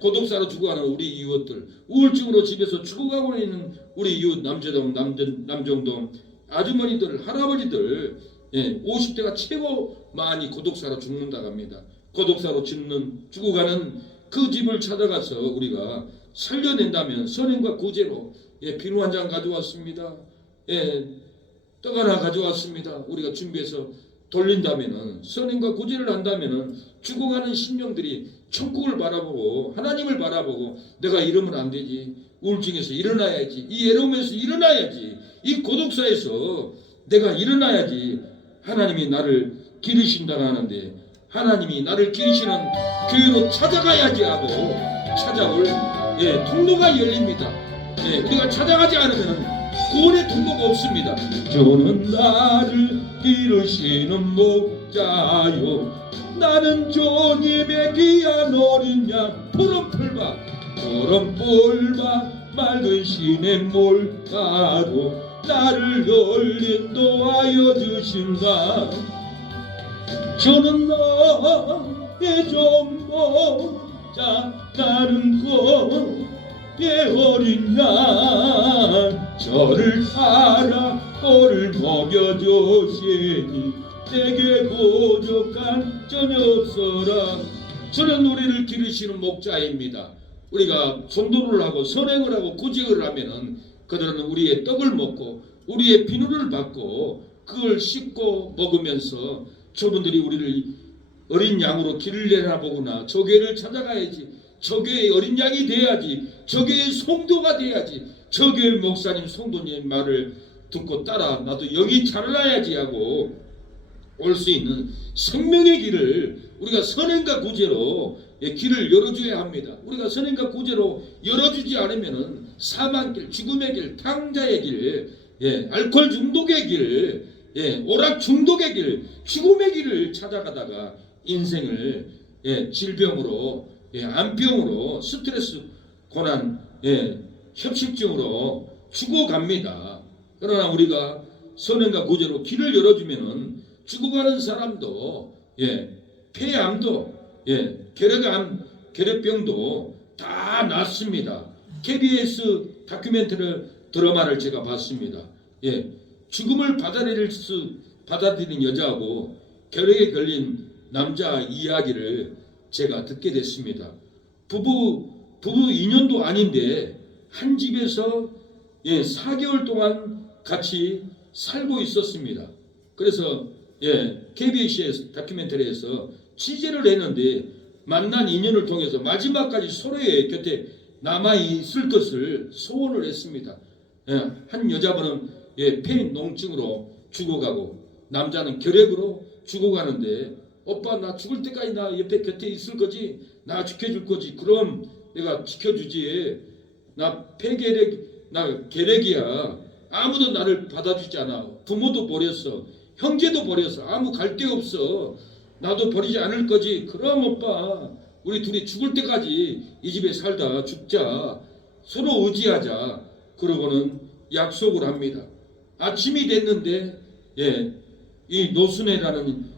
고독사로 죽어가는 우리 이웃들, 우울증으로 집에서 죽어가고 있는 우리 이웃 남정동 아주머니들, 할아버지들 50대가 최고 많이 고독사로 죽는다고 합니다. 고독사로 죽어가는 그 집을 찾아가서 우리가 살려낸다면 선행과 구제로 비누 한 잔 가져왔습니다. 떡 하나 가져왔습니다. 우리가 준비해서 돌린다면은 선행과 구제를 한다면은 죽어가는 심령들이 천국을 바라보고 하나님을 바라보고 내가 이러면 안 되지. 우울증에서 일어나야지. 이 외로움에서 일어나야지. 이 고독사에서 내가 일어나야지. 하나님이 나를 기르신다고 하는데 하나님이 나를 기르시는 교회로 찾아가야지 하고 찾아올 통로가 열립니다. 우리가 찾아가지 않으면 구원의 통로가 없습니다. 저는 나를 기르시는 목자요 나는 종임의 귀한 어린 양 푸른 풀밭 맑은 시냇 몰가로 나를 인도하여 주신다. 저는 너의 종목자 나는 고의 어린 양 저를 따라 꼴을 먹여주시니 내게 부족한 전혀 없어라. 저는 우리를 기르시는 목자입니다. 우리가 전도를 하고 선행을 하고 구제를 하면은 그들은 우리의 떡을 먹고 우리의 비누를 받고 그걸 씻고 먹으면서 저분들이 우리를 어린 양으로 길을 내다보구나. 저 교회를 찾아가야지. 저 교회의 어린 양이 돼야지. 저 교회의 성도가 돼야지. 저 교회 목사님 성도님 말을 듣고 따라 나도 여기 잘라야지 하고 올 수 있는 생명의 길을 우리가 선행과 구제로 길을 열어줘야 합니다. 우리가 선행과 구제로 열어주지 않으면은 사망길, 죽음의 길, 탕자의 길, 알코올 중독의 길, 오락 중독의 길, 죽음의 길을 찾아가다가 인생을 질병으로, 암병으로, 스트레스, 고난, 협식증으로 죽어갑니다. 그러나 우리가 선행과 구제로 길을 열어주면은 죽어가는 사람도, 폐암도, 결핵암, 결핵병도 다 낫습니다. KBS 다큐멘터리 드라마를 제가 봤습니다. 죽음을 받아들인 여자하고 결핵에 걸린 남자 이야기를 제가 듣게 됐습니다. 부부 2년도 아닌데 한 집에서 4개월 동안 같이 살고 있었습니다. 그래서 KBS 다큐멘터리에서 취재를 했는데 만난 인연을 통해서 마지막까지 서로의 곁에 남아있을 것을 소원을 했습니다. 한 여자분은 폐농증으로 죽어가고 남자는 결핵으로 죽어가는데 오빠 나 죽을 때까지 나 옆에 곁에 있을 거지? 나 지켜줄 거지? 그럼 내가 지켜주지. 나 폐결핵 나 계륵이야. 아무도 나를 받아주지 않아. 부모도 버렸어. 형제도 버렸어. 아무 갈 데 없어. 나도 버리지 않을 거지. 그럼 오빠 우리 둘이 죽을 때까지 이 집에 살다 죽자. 서로 의지하자. 그러고는 약속을 합니다. 아침이 됐는데 이 노순애라는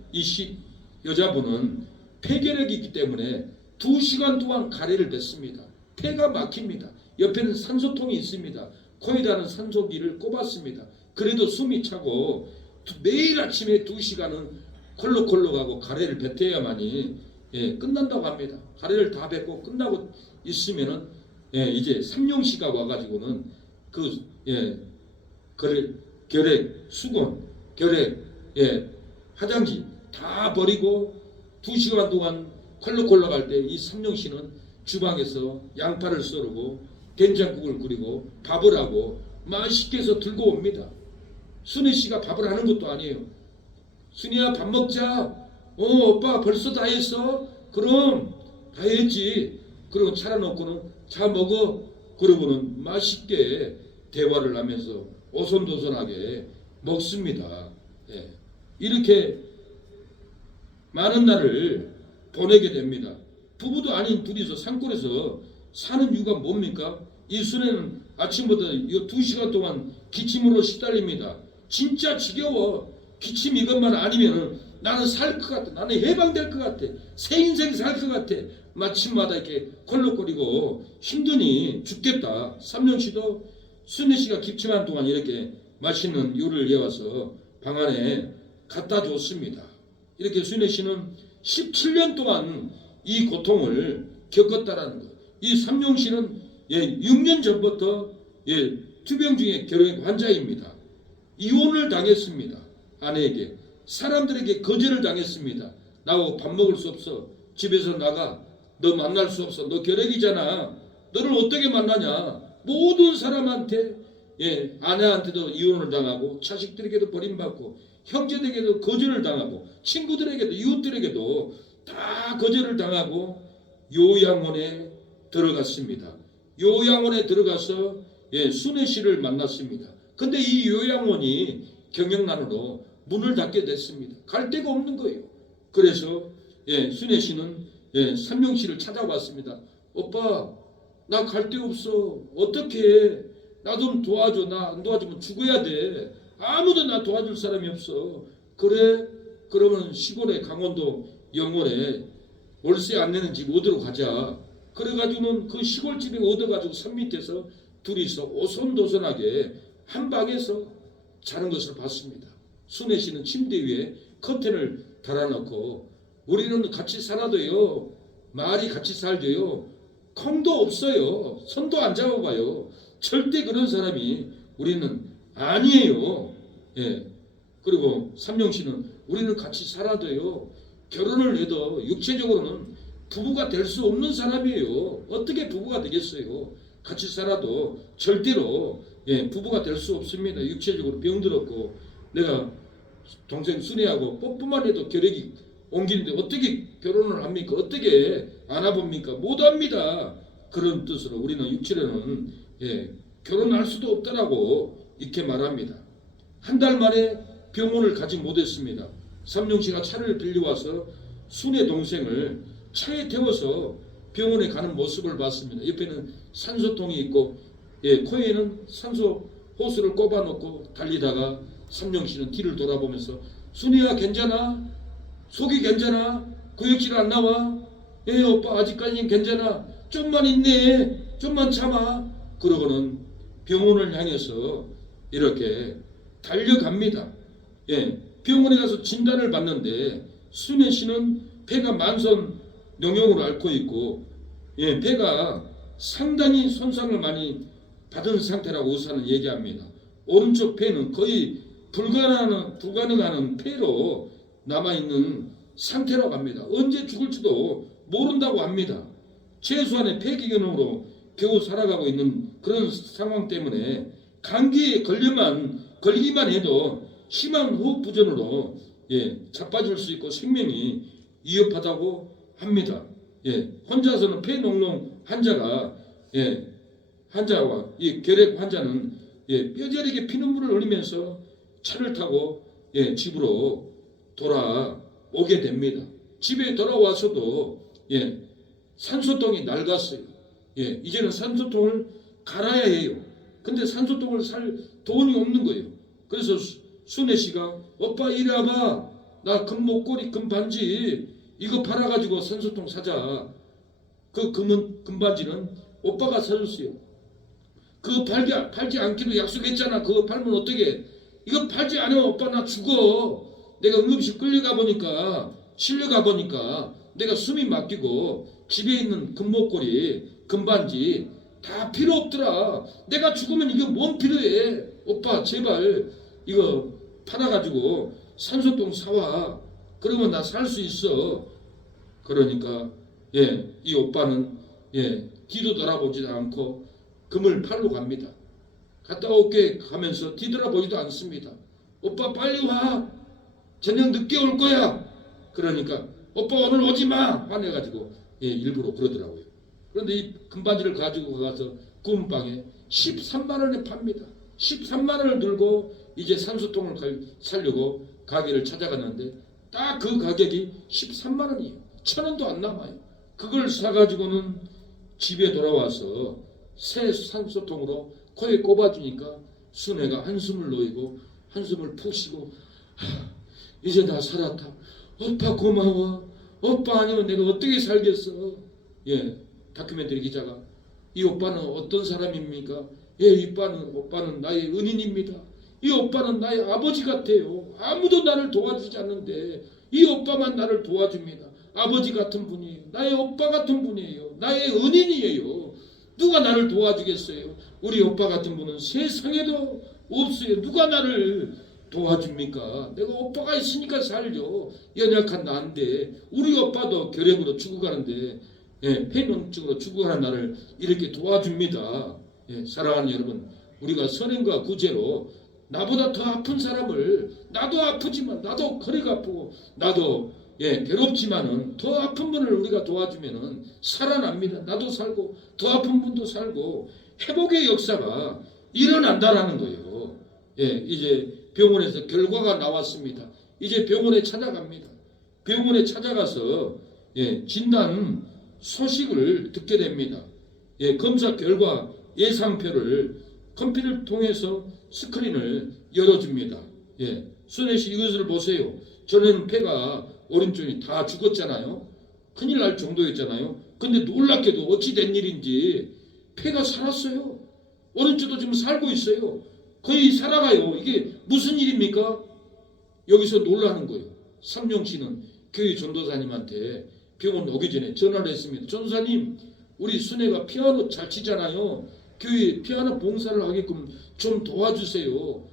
여자분은 폐결핵이 있기 때문에 2시간 동안 가래를 냈습니다. 폐가 막힙니다. 옆에는 산소통이 있습니다. 코에다는 산소기를 꼽았습니다. 그래도 숨이 차고 매일 아침에 2시간은 콜록콜록하고 가래를 뱉어야만이 끝난다고 합니다. 가래를 다 뱉고 끝나고 있으면은 이제 삼룡씨가 와가지고는 결핵, 수건, 결핵, 화장지 다 버리고 2시간 동안 콜록콜록 할 때 이 삼룡씨는 주방에서 양파를 썰고 된장국을 끓이고 밥을 하고 맛있게 해서 들고 옵니다. 순애씨가 밥을 하는 것도 아니에요. 순이야 밥 먹자. 오빠 벌써 다 했어? 그럼 다 했지. 그리고 차려놓고는 자 먹어. 그러고는 맛있게 대화를 하면서 오손도손하게 먹습니다. 이렇게 많은 날을 보내게 됩니다. 부부도 아닌 둘이서 산골에서 사는 이유가 뭡니까? 이 순애는 아침부터 2시간 동안 기침으로 시달립니다. 진짜 지겨워. 기침 이것만 아니면 나는 살 것 같아. 나는 해방될 것 같아. 새 인생 살 것 같아. 마침마다 이렇게 콜록거리고 힘드니 죽겠다. 삼룡씨도 순애씨가 기침하는 동안 이렇게 맛있는 요리를 해와서 방 안에 갖다 줬습니다. 이렇게 순애씨는 17년 동안 이 고통을 겪었다라는 것. 이 삼룡씨는 6년 전부터 투병중의 결핵 환자입니다. 이혼을 당했습니다. 아내에게. 사람들에게 거절을 당했습니다. 나하고 밥 먹을 수 없어. 집에서 나가. 너 만날 수 없어. 너 결핵이잖아. 너를 어떻게 만나냐. 모든 사람한테 아내한테도 이혼을 당하고 자식들에게도 버림받고 형제들에게도 거절을 당하고 친구들에게도 이웃들에게도 다 거절을 당하고 요양원에 들어갔습니다. 요양원에 들어가서 순애씨를 만났습니다. 근데 이 요양원이 경영난으로 문을 닫게 됐습니다. 갈 데가 없는 거예요. 그래서 순애씨는 삼룡씨를 찾아왔습니다. 오빠 나 갈 데 없어. 어떻게 해? 나 좀 도와줘. 나 안 도와주면 죽어야 돼. 아무도 나 도와줄 사람이 없어. 그래? 그러면 시골에 강원도 영월에 월세 안 내는 집 어디로 가자. 그래가지고는 그 시골집에 얻어가지고 산 밑에서 둘이서 오손도손하게 한 방에서 자는 것을 봤습니다. 순애씨는 침대 위에 커튼을 달아놓고 우리는 같이 살아도요. 말이 같이 살도요. 콩도 없어요. 손도 안 잡아봐요. 절대 그런 사람이 우리는 아니에요. 그리고 삼룡씨는 우리는 같이 살아도요. 결혼을 해도 육체적으로는 부부가 될 수 없는 사람이에요. 어떻게 부부가 되겠어요? 같이 살아도 절대로 부부가 될 수 없습니다. 육체적으로 병들었고 내가 동생 순애하고 뽀뽀만 해도 결핵이 옮기는데 어떻게 결혼을 합니까? 어떻게 안아봅니까? 못합니다. 그런 뜻으로 우리는 육체로는 결혼할 수도 없다라고 이렇게 말합니다. 한 달 만에 병원을 가지 못했습니다. 삼룡씨가 차를 빌려와서 순애 동생을 차에 태워서 병원에 가는 모습을 봤습니다. 옆에는 산소통이 있고 코에는 산소 호스를 꼽아놓고 달리다가 삼룡씨는 뒤를 돌아보면서 순애야 괜찮아? 속이 괜찮아? 구역질 안 나와? 오빠 아직까지는 괜찮아. 좀만 있네. 좀만 참아. 그러고는 병원을 향해서 이렇게 달려갑니다. 병원에 가서 진단을 받는데 순애씨는 폐가 만성 농용으로 앓고 있고 폐가 상당히 손상을 많이 받은 상태라고 의사는 얘기합니다. 오른쪽 폐는 거의 불가능한 폐로 남아있는 상태라고 합니다. 언제 죽을지도 모른다고 합니다. 최소한의 폐기 기능으로 겨우 살아가고 있는 그런 상황 때문에 감기에 걸리기만 해도 심한 호흡 부전으로 자빠질 수 있고 생명이 위협하다고 합니다. 혼자서는 폐농농 환자가 환자와 이 결핵 환자는 뼈저리게 피눈물을 흘리면서 차를 타고 집으로 돌아오게 됩니다. 집에 돌아와서도 산소통이 낡았어요. 이제는 산소통을 갈아야 해요. 근데 산소통을 살 돈이 없는 거예요. 그래서 순애 씨가 오빠 이리 와봐. 나 금목걸이 금반지 이거 팔아가지고 산소통 사자. 그 금반지는 오빠가 사줬어요. 그거 팔지 않기로 약속했잖아. 그거 팔면 어떻게? 이거 팔지 않으면 오빠 나 죽어. 내가 응급실 실려가 보니까 내가 숨이 막히고 집에 있는 금목걸이 금반지 다 필요 없더라. 내가 죽으면 이게 뭔 필요해. 오빠 제발 이거 팔아가지고 산소통 사와. 그러면 나 살 수 있어. 그러니까 이 오빠는 뒤도 돌아보지도 않고 금을 팔러 갑니다. 갔다 올게 가면서 뒤돌아보지도 않습니다. 오빠 빨리 와. 저녁 늦게 올 거야. 그러니까 오빠 오늘 오지 마. 화내가지고 일부러 그러더라고요. 그런데 이 금반지를 가지고 가서 구운방에 13만 원에 팝니다. 13만 원을 들고 이제 산소통을 사려고 가게를 찾아갔는데 딱 그 가격이 13만 원이에요. 1,000원도 안 남아요. 그걸 사가지고는 집에 돌아와서 새 산소통으로 코에 꼽아주니까 순애가 한숨을 놓이고 한숨을 푹 쉬고 이제 나 살았다. 오빠 고마워. 오빠 아니면 내가 어떻게 살겠어. 다큐멘터리 기자가 이 오빠는 어떤 사람입니까? 이 오빠는 나의 은인입니다. 이 오빠는 나의 아버지 같아요. 아무도 나를 도와주지 않는데 이 오빠만 나를 도와줍니다. 아버지 같은 분이에요. 나의 오빠 같은 분이에요. 나의 은인이에요. 누가 나를 도와주겠어요? 우리 오빠 같은 분은 세상에도 없어요. 누가 나를 도와줍니까? 내가 오빠가 있으니까 살죠. 연약한 나인데 우리 오빠도 결핵으로 죽어가는데 폐렴증으로 죽어가는 나를 이렇게 도와줍니다. 사랑하는 여러분, 우리가 선행과 구제로 나보다 더 아픈 사람을, 나도 아프지만 나도 허리가 아프고 나도 괴롭지만은 더 아픈 분을 우리가 도와주면은 살아납니다. 나도 살고 더 아픈 분도 살고 회복의 역사가 일어난다라는 거예요. 이제 병원에서 결과가 나왔습니다. 이제 병원에 찾아갑니다. 병원에 찾아가서 진단 소식을 듣게 됩니다. 검사 결과 예상표를 컴퓨터를 통해서 스크린을 열어줍니다. 순애 씨 이것을 보세요. 전에는 폐가 오른쪽이 다 죽었잖아요. 큰일 날 정도였잖아요. 근데 놀랍게도 어찌 된 일인지 폐가 살았어요. 오른쪽도 지금 살고 있어요. 거의 살아가요. 이게 무슨 일입니까? 여기서 놀라는 거예요. 삼룡 씨는 교회 전도사님한테 병원 오기 전에 전화를 했습니다. 전도사님, 우리 순애가 피아노 잘 치잖아요. 교회 피아노 봉사를 하게끔 좀 도와주세요.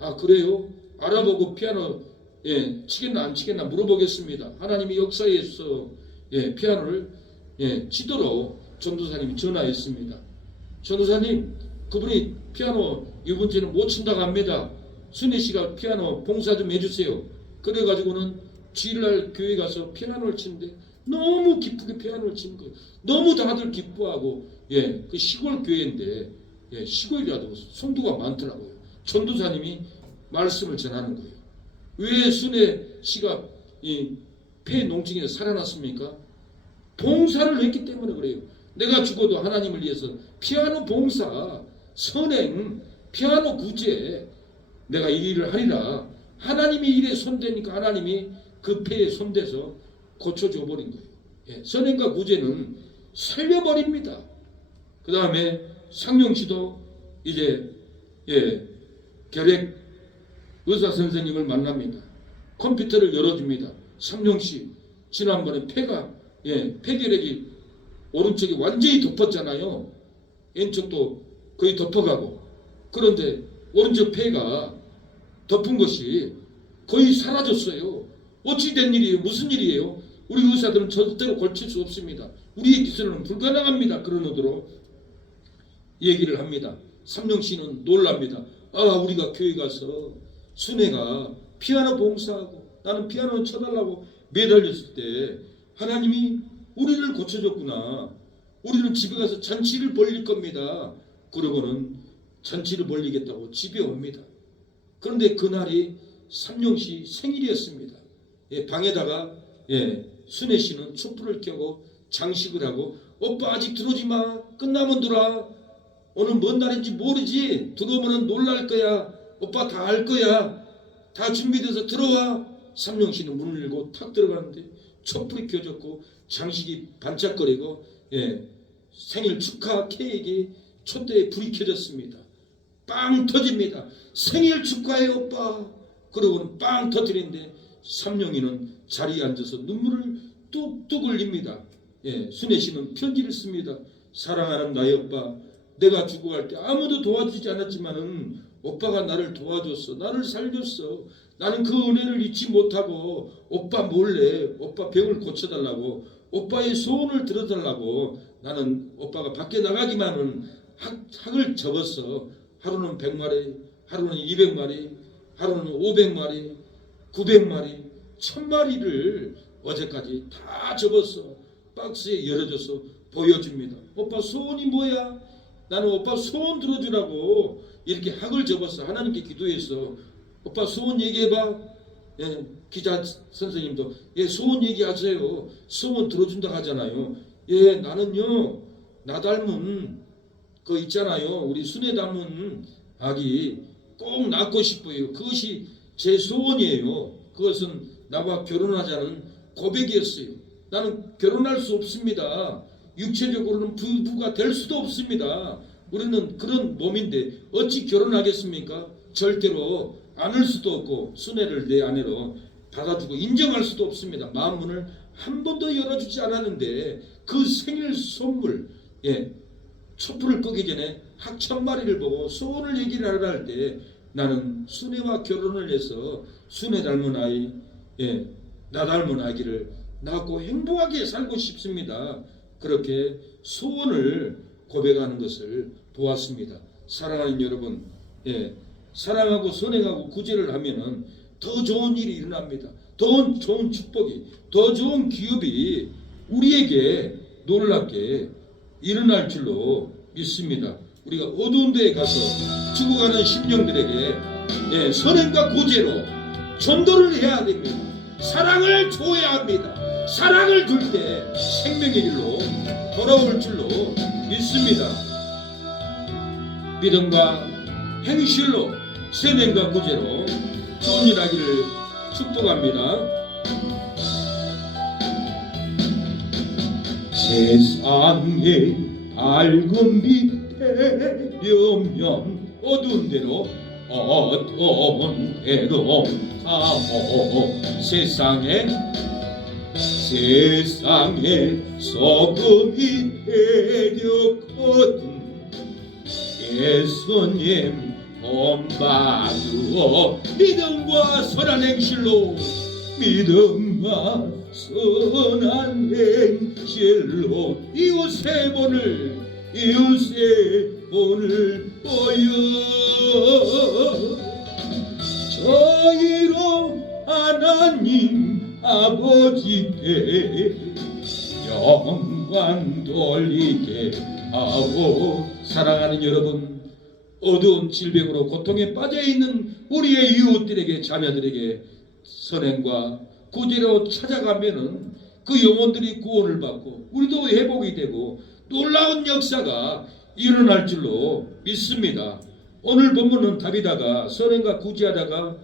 아 그래요? 알아보고 피아노 치겠나 안 치겠나 물어보겠습니다. 하나님이 역사에서 피아노를 치도록 전도사님이 전화했습니다. 전도사님, 그분이 피아노 이번 주에는 못 친다고 합니다. 순애 씨가 피아노 봉사 좀 해주세요. 그래가지고는 주일날 교회 가서 피아노를 치는데 너무 기쁘게 피아노를 치는 거예요. 너무 다들 기뻐하고 그 시골 교회인데 시골이라도 성도가 많더라고요. 전도사님이 말씀을 전하는 거예요. 왜 순애 씨가 이 폐농증에서 살아났습니까? 봉사를 했기 때문에 그래요. 내가 죽어도 하나님을 위해서 피아노 봉사, 선행, 피아노 구제 내가 이 일을 하리라. 하나님이 일에 손대니까 하나님이 그 폐에 손대서 고쳐줘 버린 거예요. 선행과 구제는 살려버립니다. 그 다음에 상용 씨도 이제 결핵 의사 선생님을 만납니다. 컴퓨터를 열어줍니다. 상용 씨 지난번에 폐가 폐결핵이 오른쪽이 완전히 덮었잖아요. 왼쪽도 거의 덮어가고 그런데 오른쪽 폐가 덮은 것이 거의 사라졌어요. 어찌 된 일이에요? 무슨 일이에요? 우리 의사들은 절대로 고칠 수 없습니다. 우리의 기술은 불가능합니다. 그런 의도로 얘기를 합니다. 삼룡 씨는 놀랍니다. 아, 우리가 교회 가서 순애가 피아노 봉사하고 나는 피아노 쳐달라고 매달렸을 때 하나님이 우리를 고쳐줬구나. 우리는 집에 가서 잔치를 벌릴 겁니다. 그러고는 잔치를 벌리겠다고 집에 옵니다. 그런데 그날이 삼룡씨 생일이었습니다. 예, 방에다가 순애 씨는 촛불을 켜고 장식을 하고, 오빠 아직 들어오지 마. 끝나면 들어와. 오늘 뭔 날인지 모르지. 들어오면 놀랄 거야. 오빠 다 알 거야. 다 준비돼서 들어와. 삼룡씨는 문을 열고 탁 들어가는데 촛불이 켜졌고 장식이 반짝거리고 생일 축하 케이크 촛대에 불이 켜졌습니다. 빵 터집니다. 생일 축하해 오빠. 그러고는 빵 터뜨리는데 삼룡이는 자리에 앉아서 눈물을 뚝뚝 흘립니다. 순애 씨는 편지를 씁니다. 사랑하는 나의 오빠, 내가 죽어갈 때 아무도 도와주지 않았지만은 오빠가 나를 도와줬어. 나를 살렸어. 나는 그 은혜를 잊지 못하고 오빠 몰래 오빠 병을 고쳐달라고, 오빠의 소원을 들어달라고 나는 오빠가 밖에 나가기만은 학을 접었어. 하루는 100마리, 하루는 200마리, 하루는 500마리, 900마리, 1000마리를 어제까지 다 접었어. 박스에 열어줘서 보여줍니다. 오빠 소원이 뭐야? 나는 오빠 소원 들어주라고 이렇게 학을 접었어. 하나님께 기도했어. 오빠 소원 얘기해봐. 기자 선생님도 소원 얘기하세요. 소원 들어준다 하잖아요. 나는요 나 닮은 그 있잖아요. 우리 순애 닮은 아기 꼭 낳고 싶어요. 그것이 제 소원이에요. 그것은 나와 결혼하자는 고백이었어요. 나는 결혼할 수 없습니다. 육체적으로는 부부가 될 수도 없습니다. 우리는 그런 몸인데 어찌 결혼하겠습니까? 절대로 안을 수도 없고 순애를 내 아내로 받아주고 인정할 수도 없습니다. 마음문을 한 번도 열어주지 않았는데 그 생일 선물 촛불을 끄기 전에 학 1000마리를 보고 소원을 얘기를 하라 할 때 나는 순애와 결혼을 해서 순애 닮은 아이 나 닮은 아기를 낳고 행복하게 살고 싶습니다. 그렇게 소원을 고백하는 것을 보았습니다. 사랑하는 여러분, 사랑하고 선행하고 구제를 하면은 더 좋은 일이 일어납니다. 더 좋은 축복이, 더 좋은 기업이 우리에게 놀랍게 일어날 줄로 믿습니다. 우리가 어두운 데에 가서 죽어가는 심령들에게 선행과 구제로 전도를 해야 됩니다. 사랑을 줘야 합니다. 사랑을 줄 때 생명의 길로 돌아올 줄로 믿습니다. 믿음과 행실로 선행과 구제로 좋은 일 하기를 축복합니다. 세상의 밝은 빛에 려면 어두운 데로 가고 세상에 소금이 되었거든 예수님 본받으어 믿음과 선한 행실로 믿음과 선한 행실로 이웃의 본을 보여 저희로 하나님 아버지께 영광 돌리게 하고. 사랑하는 여러분, 어두운 질병으로 고통에 빠져있는 우리의 이웃들에게 자녀들에게 선행과 구제로 찾아가면은 그 영혼들이 구원을 받고 우리도 회복이 되고 놀라운 역사가 일어날 줄로 믿습니다. 오늘 본문은 다비다가 선행과 구제하다가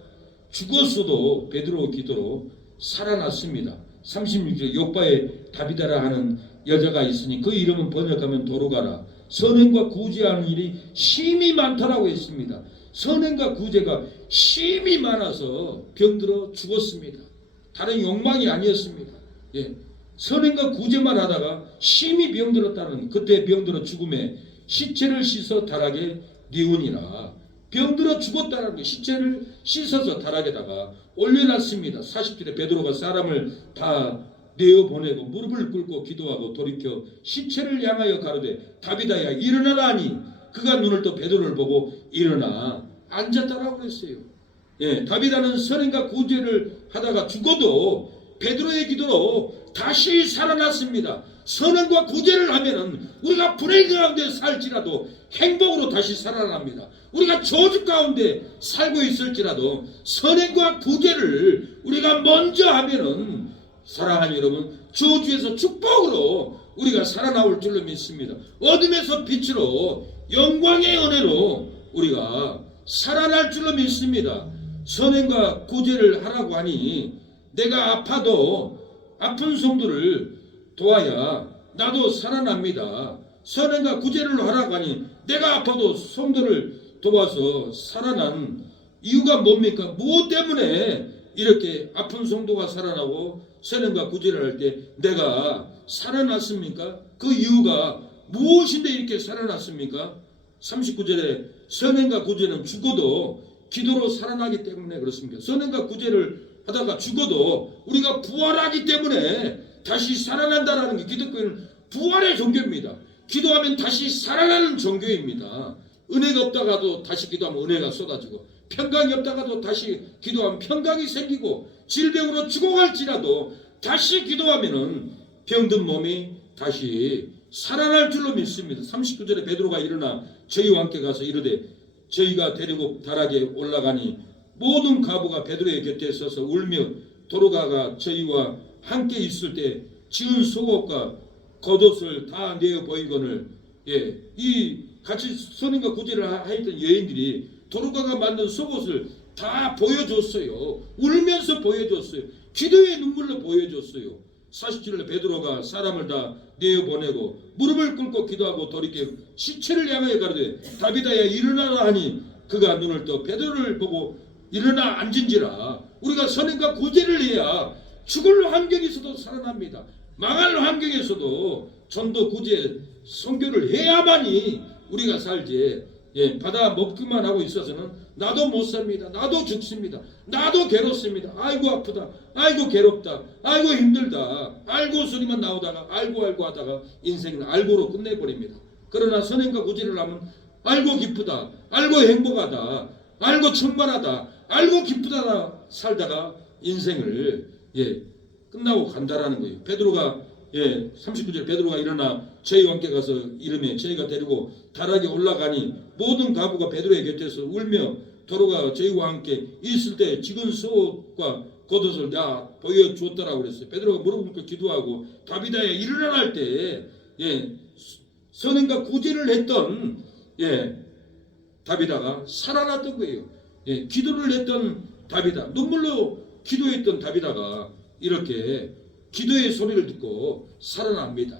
죽었어도 베드로 기도로 살아났습니다. 36절 요바에 다비다라 하는 여자가 있으니 그 이름은 번역하면 도로가라. 선행과 구제하는 일이 심히 많다라고 했습니다. 선행과 구제가 심히 많아서 병들어 죽었습니다. 다른 욕망이 아니었습니다. 선행과 구제만 하다가 심히 병들었다는, 그때 병들어 죽음에 시체를 씻어 다락에 뉘우니라. 병들어 죽었다는 거, 시체를 씻어서 다락에다가 올려놨습니다. 40절에 베드로가 사람을 다 내어보내고 무릎을 꿇고 기도하고 돌이켜 시체를 향하여 가로되 다비다야 일어나라 하니 그가 눈을 떠 베드로를 보고 일어나 앉았다라고 그랬어요. 다비다는 선행과 구제를 하다가 죽어도 베드로의 기도로 다시 살아났습니다. 선행과 구제를 하면은 우리가 불행 가운데 살지라도 행복으로 다시 살아납니다. 우리가 저주 가운데 살고 있을지라도 선행과 구제를 우리가 먼저 하면은 사랑하는 여러분, 저주에서 축복으로 우리가 살아나올 줄로 믿습니다. 어둠에서 빛으로 영광의 은혜로 우리가 살아날 줄로 믿습니다. 선행과 구제를 하라고 하니 내가 아파도 아픈 성도를 도와야 나도 살아납니다. 선행과 구제를 하라고 하니 내가 아파도 성도를 도와서 살아난 이유가 뭡니까? 무엇 때문에 이렇게 아픈 성도가 살아나고 선행과 구제를 할 때 내가 살아났습니까? 그 이유가 무엇인데 이렇게 살아났습니까? 39절에 선행과 구제는 죽어도 기도로 살아나기 때문에 그렇습니다. 선행과 구제를 하다가 죽어도 우리가 부활하기 때문에 다시 살아난다라는 게 기독교는 부활의 종교입니다. 기도하면 다시 살아나는 종교입니다. 은혜가 없다가도 다시 기도하면 은혜가 쏟아지고, 평강이 없다가도 다시 기도하면 평강이 생기고, 질병으로 죽어갈지라도 다시 기도하면은 병든 몸이 다시 살아날 줄로 믿습니다. 39절에 베드로가 일어나 저희와 함께 가서 이르되 저희가 데리고 다락에 올라가니 모든 가부가 베드로의 곁에 서서 울며 도로가가 저희와 함께 있을 때 지은 속옷과 겉옷을 다 내어 보이거늘, 이 같이 선행과 구제를 하였던 여인들이 도로가가 만든 속옷을 다 보여줬어요. 울면서 보여줬어요. 기도의 눈물로 보여줬어요. 47절에 베드로가 사람을 다 내어보내고 무릎을 꿇고 기도하고 돌이켜 시체를 향하여 가로되 다비다야 일어나라 하니 그가 눈을 떠 베드로를 보고 일어나 앉은지라. 우리가 선행과 구제를 해야 죽을 환경에서도 살아납니다. 망할 환경에서도 전도 구제 선교를 해야만이 우리가 살지, 받아 먹기만 하고 있어서는 나도 못 삽니다. 나도 죽습니다. 나도 괴롭습니다. 아이고 아프다. 아이고 괴롭다. 아이고 힘들다. 알고 소리만 나오다가 알고 하다가 인생은 알고로 끝내버립니다. 그러나 선행과 구제를 하면 알고 기쁘다. 알고 행복하다. 알고 충만하다. 알고 기쁘다 살다가 인생을 끝나고 간다라는 거예요. 베드로가 39절 베드로가 일어나 저희와 함께 가서 이름에 저희가 데리고 다락에 올라가니 모든 가부가 베드로의 곁에서 울며 도로가 저희와 함께 있을 때 지은 속옷과 겉옷을 다 보여주었다라고 그랬어요. 베드로가 무릎 꿇고 기도하고 다비다에 일어나라 할 때 선행과 구제를 했던 다비다가 살아났던 거예요. 기도를 했던 다비다, 눈물로 기도했던 다비다가 이렇게 기도의 소리를 듣고 살아납니다.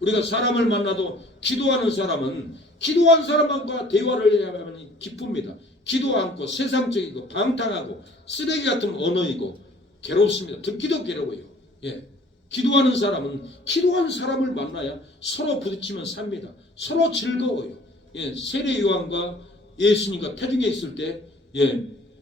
우리가 사람을 만나도 기도하는 사람은 기도한 사람과 대화를 해야 하면 기쁩니다. 기도 않고 세상적이고 방탕하고 쓰레기 같은 언어이고 괴롭습니다. 듣기도 괴로워요. 기도하는 사람은 기도한 사람을 만나야 서로 부딪히면 삽니다. 서로 즐거워요. 세례 요한과 예수님과 태중에 있을 때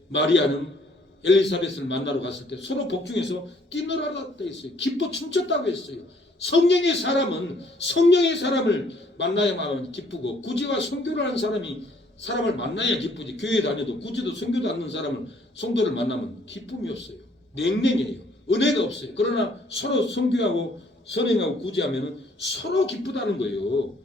마리아는 엘리사벳을 만나러 갔을 때 서로 복중에서 뛰놀아라 했어요. 기뻐 춤췄다고 했어요. 성령의 사람은 성령의 사람을 만나야만 기쁘고, 구제와 선교를 하는 사람을 만나야 기쁘지. 교회 다녀도 구제도 선교도 않는 사람을 성도를 만나면 기쁨이 없어요. 냉랭해요. 은혜가 없어요. 그러나 서로 선교하고 선행하고 구제하면 서로 기쁘다는 거예요.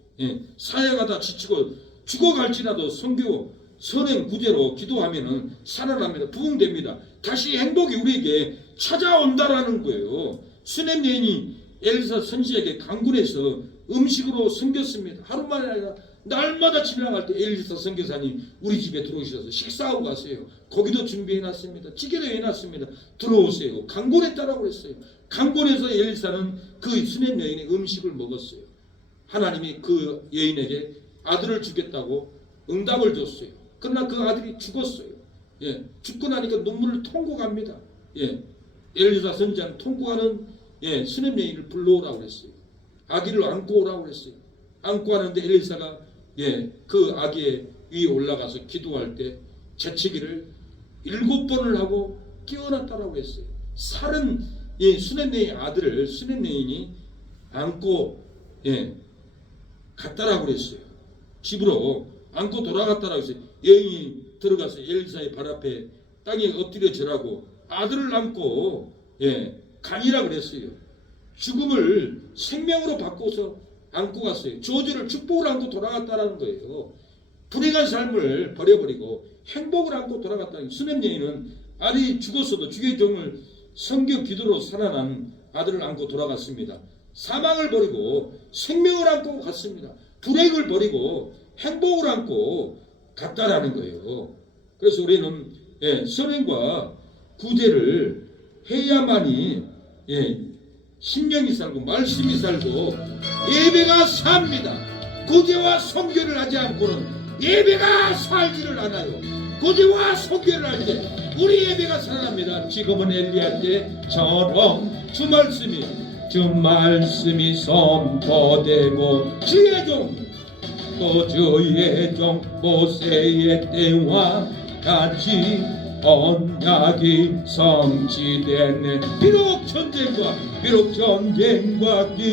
사역하다 지치고 죽어갈지라도 선교 선행 구제로 기도하면은 살아납니다. 부흥됩니다. 다시 행복이 우리에게 찾아온다라는 거예요. 수넴 여인이 엘리사 선지에게 강군에서 음식으로 섬겼습니다. 하루만이 아니라 날마다 지나갈 때 엘리사 선교사님 우리 집에 들어오셔서 식사하고 가세요. 고기도 준비해놨습니다. 찌개도 해놨습니다. 들어오세요. 강군했다라고 그랬어요. 강군에서 엘리사는 그 수넴 여인의 음식을 먹었어요. 하나님이 그 여인에게 아들을 주겠다고 응답을 줬어요. 그러나 그 아들이 죽었어요. 죽고 나니까 눈물을 통곡합니다. 엘리사 선지자는 통곡하는 수넴 여인을 불러오라고 그랬어요. 아기를 안고 오라고 그랬어요. 안고 하는데 엘리사가 그 아기의 위에 올라가서 기도할 때 재채기를 7번을 하고 깨어났다라고 했어요. 살은 수넴 여인의 아들을 수넴 여인이 안고 갔다라고 그랬어요. 집으로 안고 돌아갔다라고 했어요. 여인이 들어가서 엘리사의 발 앞에 땅에 엎드려 절하고 아들을 안고 가니라 그랬어요. 죽음을 생명으로 바꿔서 안고 갔어요. 저주를 축복을 안고 돌아갔다라는 거예요. 불행한 삶을 버려버리고 행복을 안고 돌아갔다는 거예요. 수냄 여인은 아들이 죽었어도 주의 종을 성경 기도로 살아난 아들을 안고 돌아갔습니다. 사망을 버리고 생명을 안고 갔습니다. 불행을 버리고 행복을 안고 갔다라는 거예요. 그래서 우리는 선행과 구제를 해야만이 신령이 살고 말씀이 살고 예배가 삽니다. 구제와 선교를 하지 않고는 예배가 살지를 않아요. 구제와 선교를 할 때 우리 예배가 살아납니다. 지금은 엘리야 때처럼 주 말씀이 선포되고 주의 종 또 주의 종 모세의 때와 같이 언약이 성취되네. 비록 전쟁과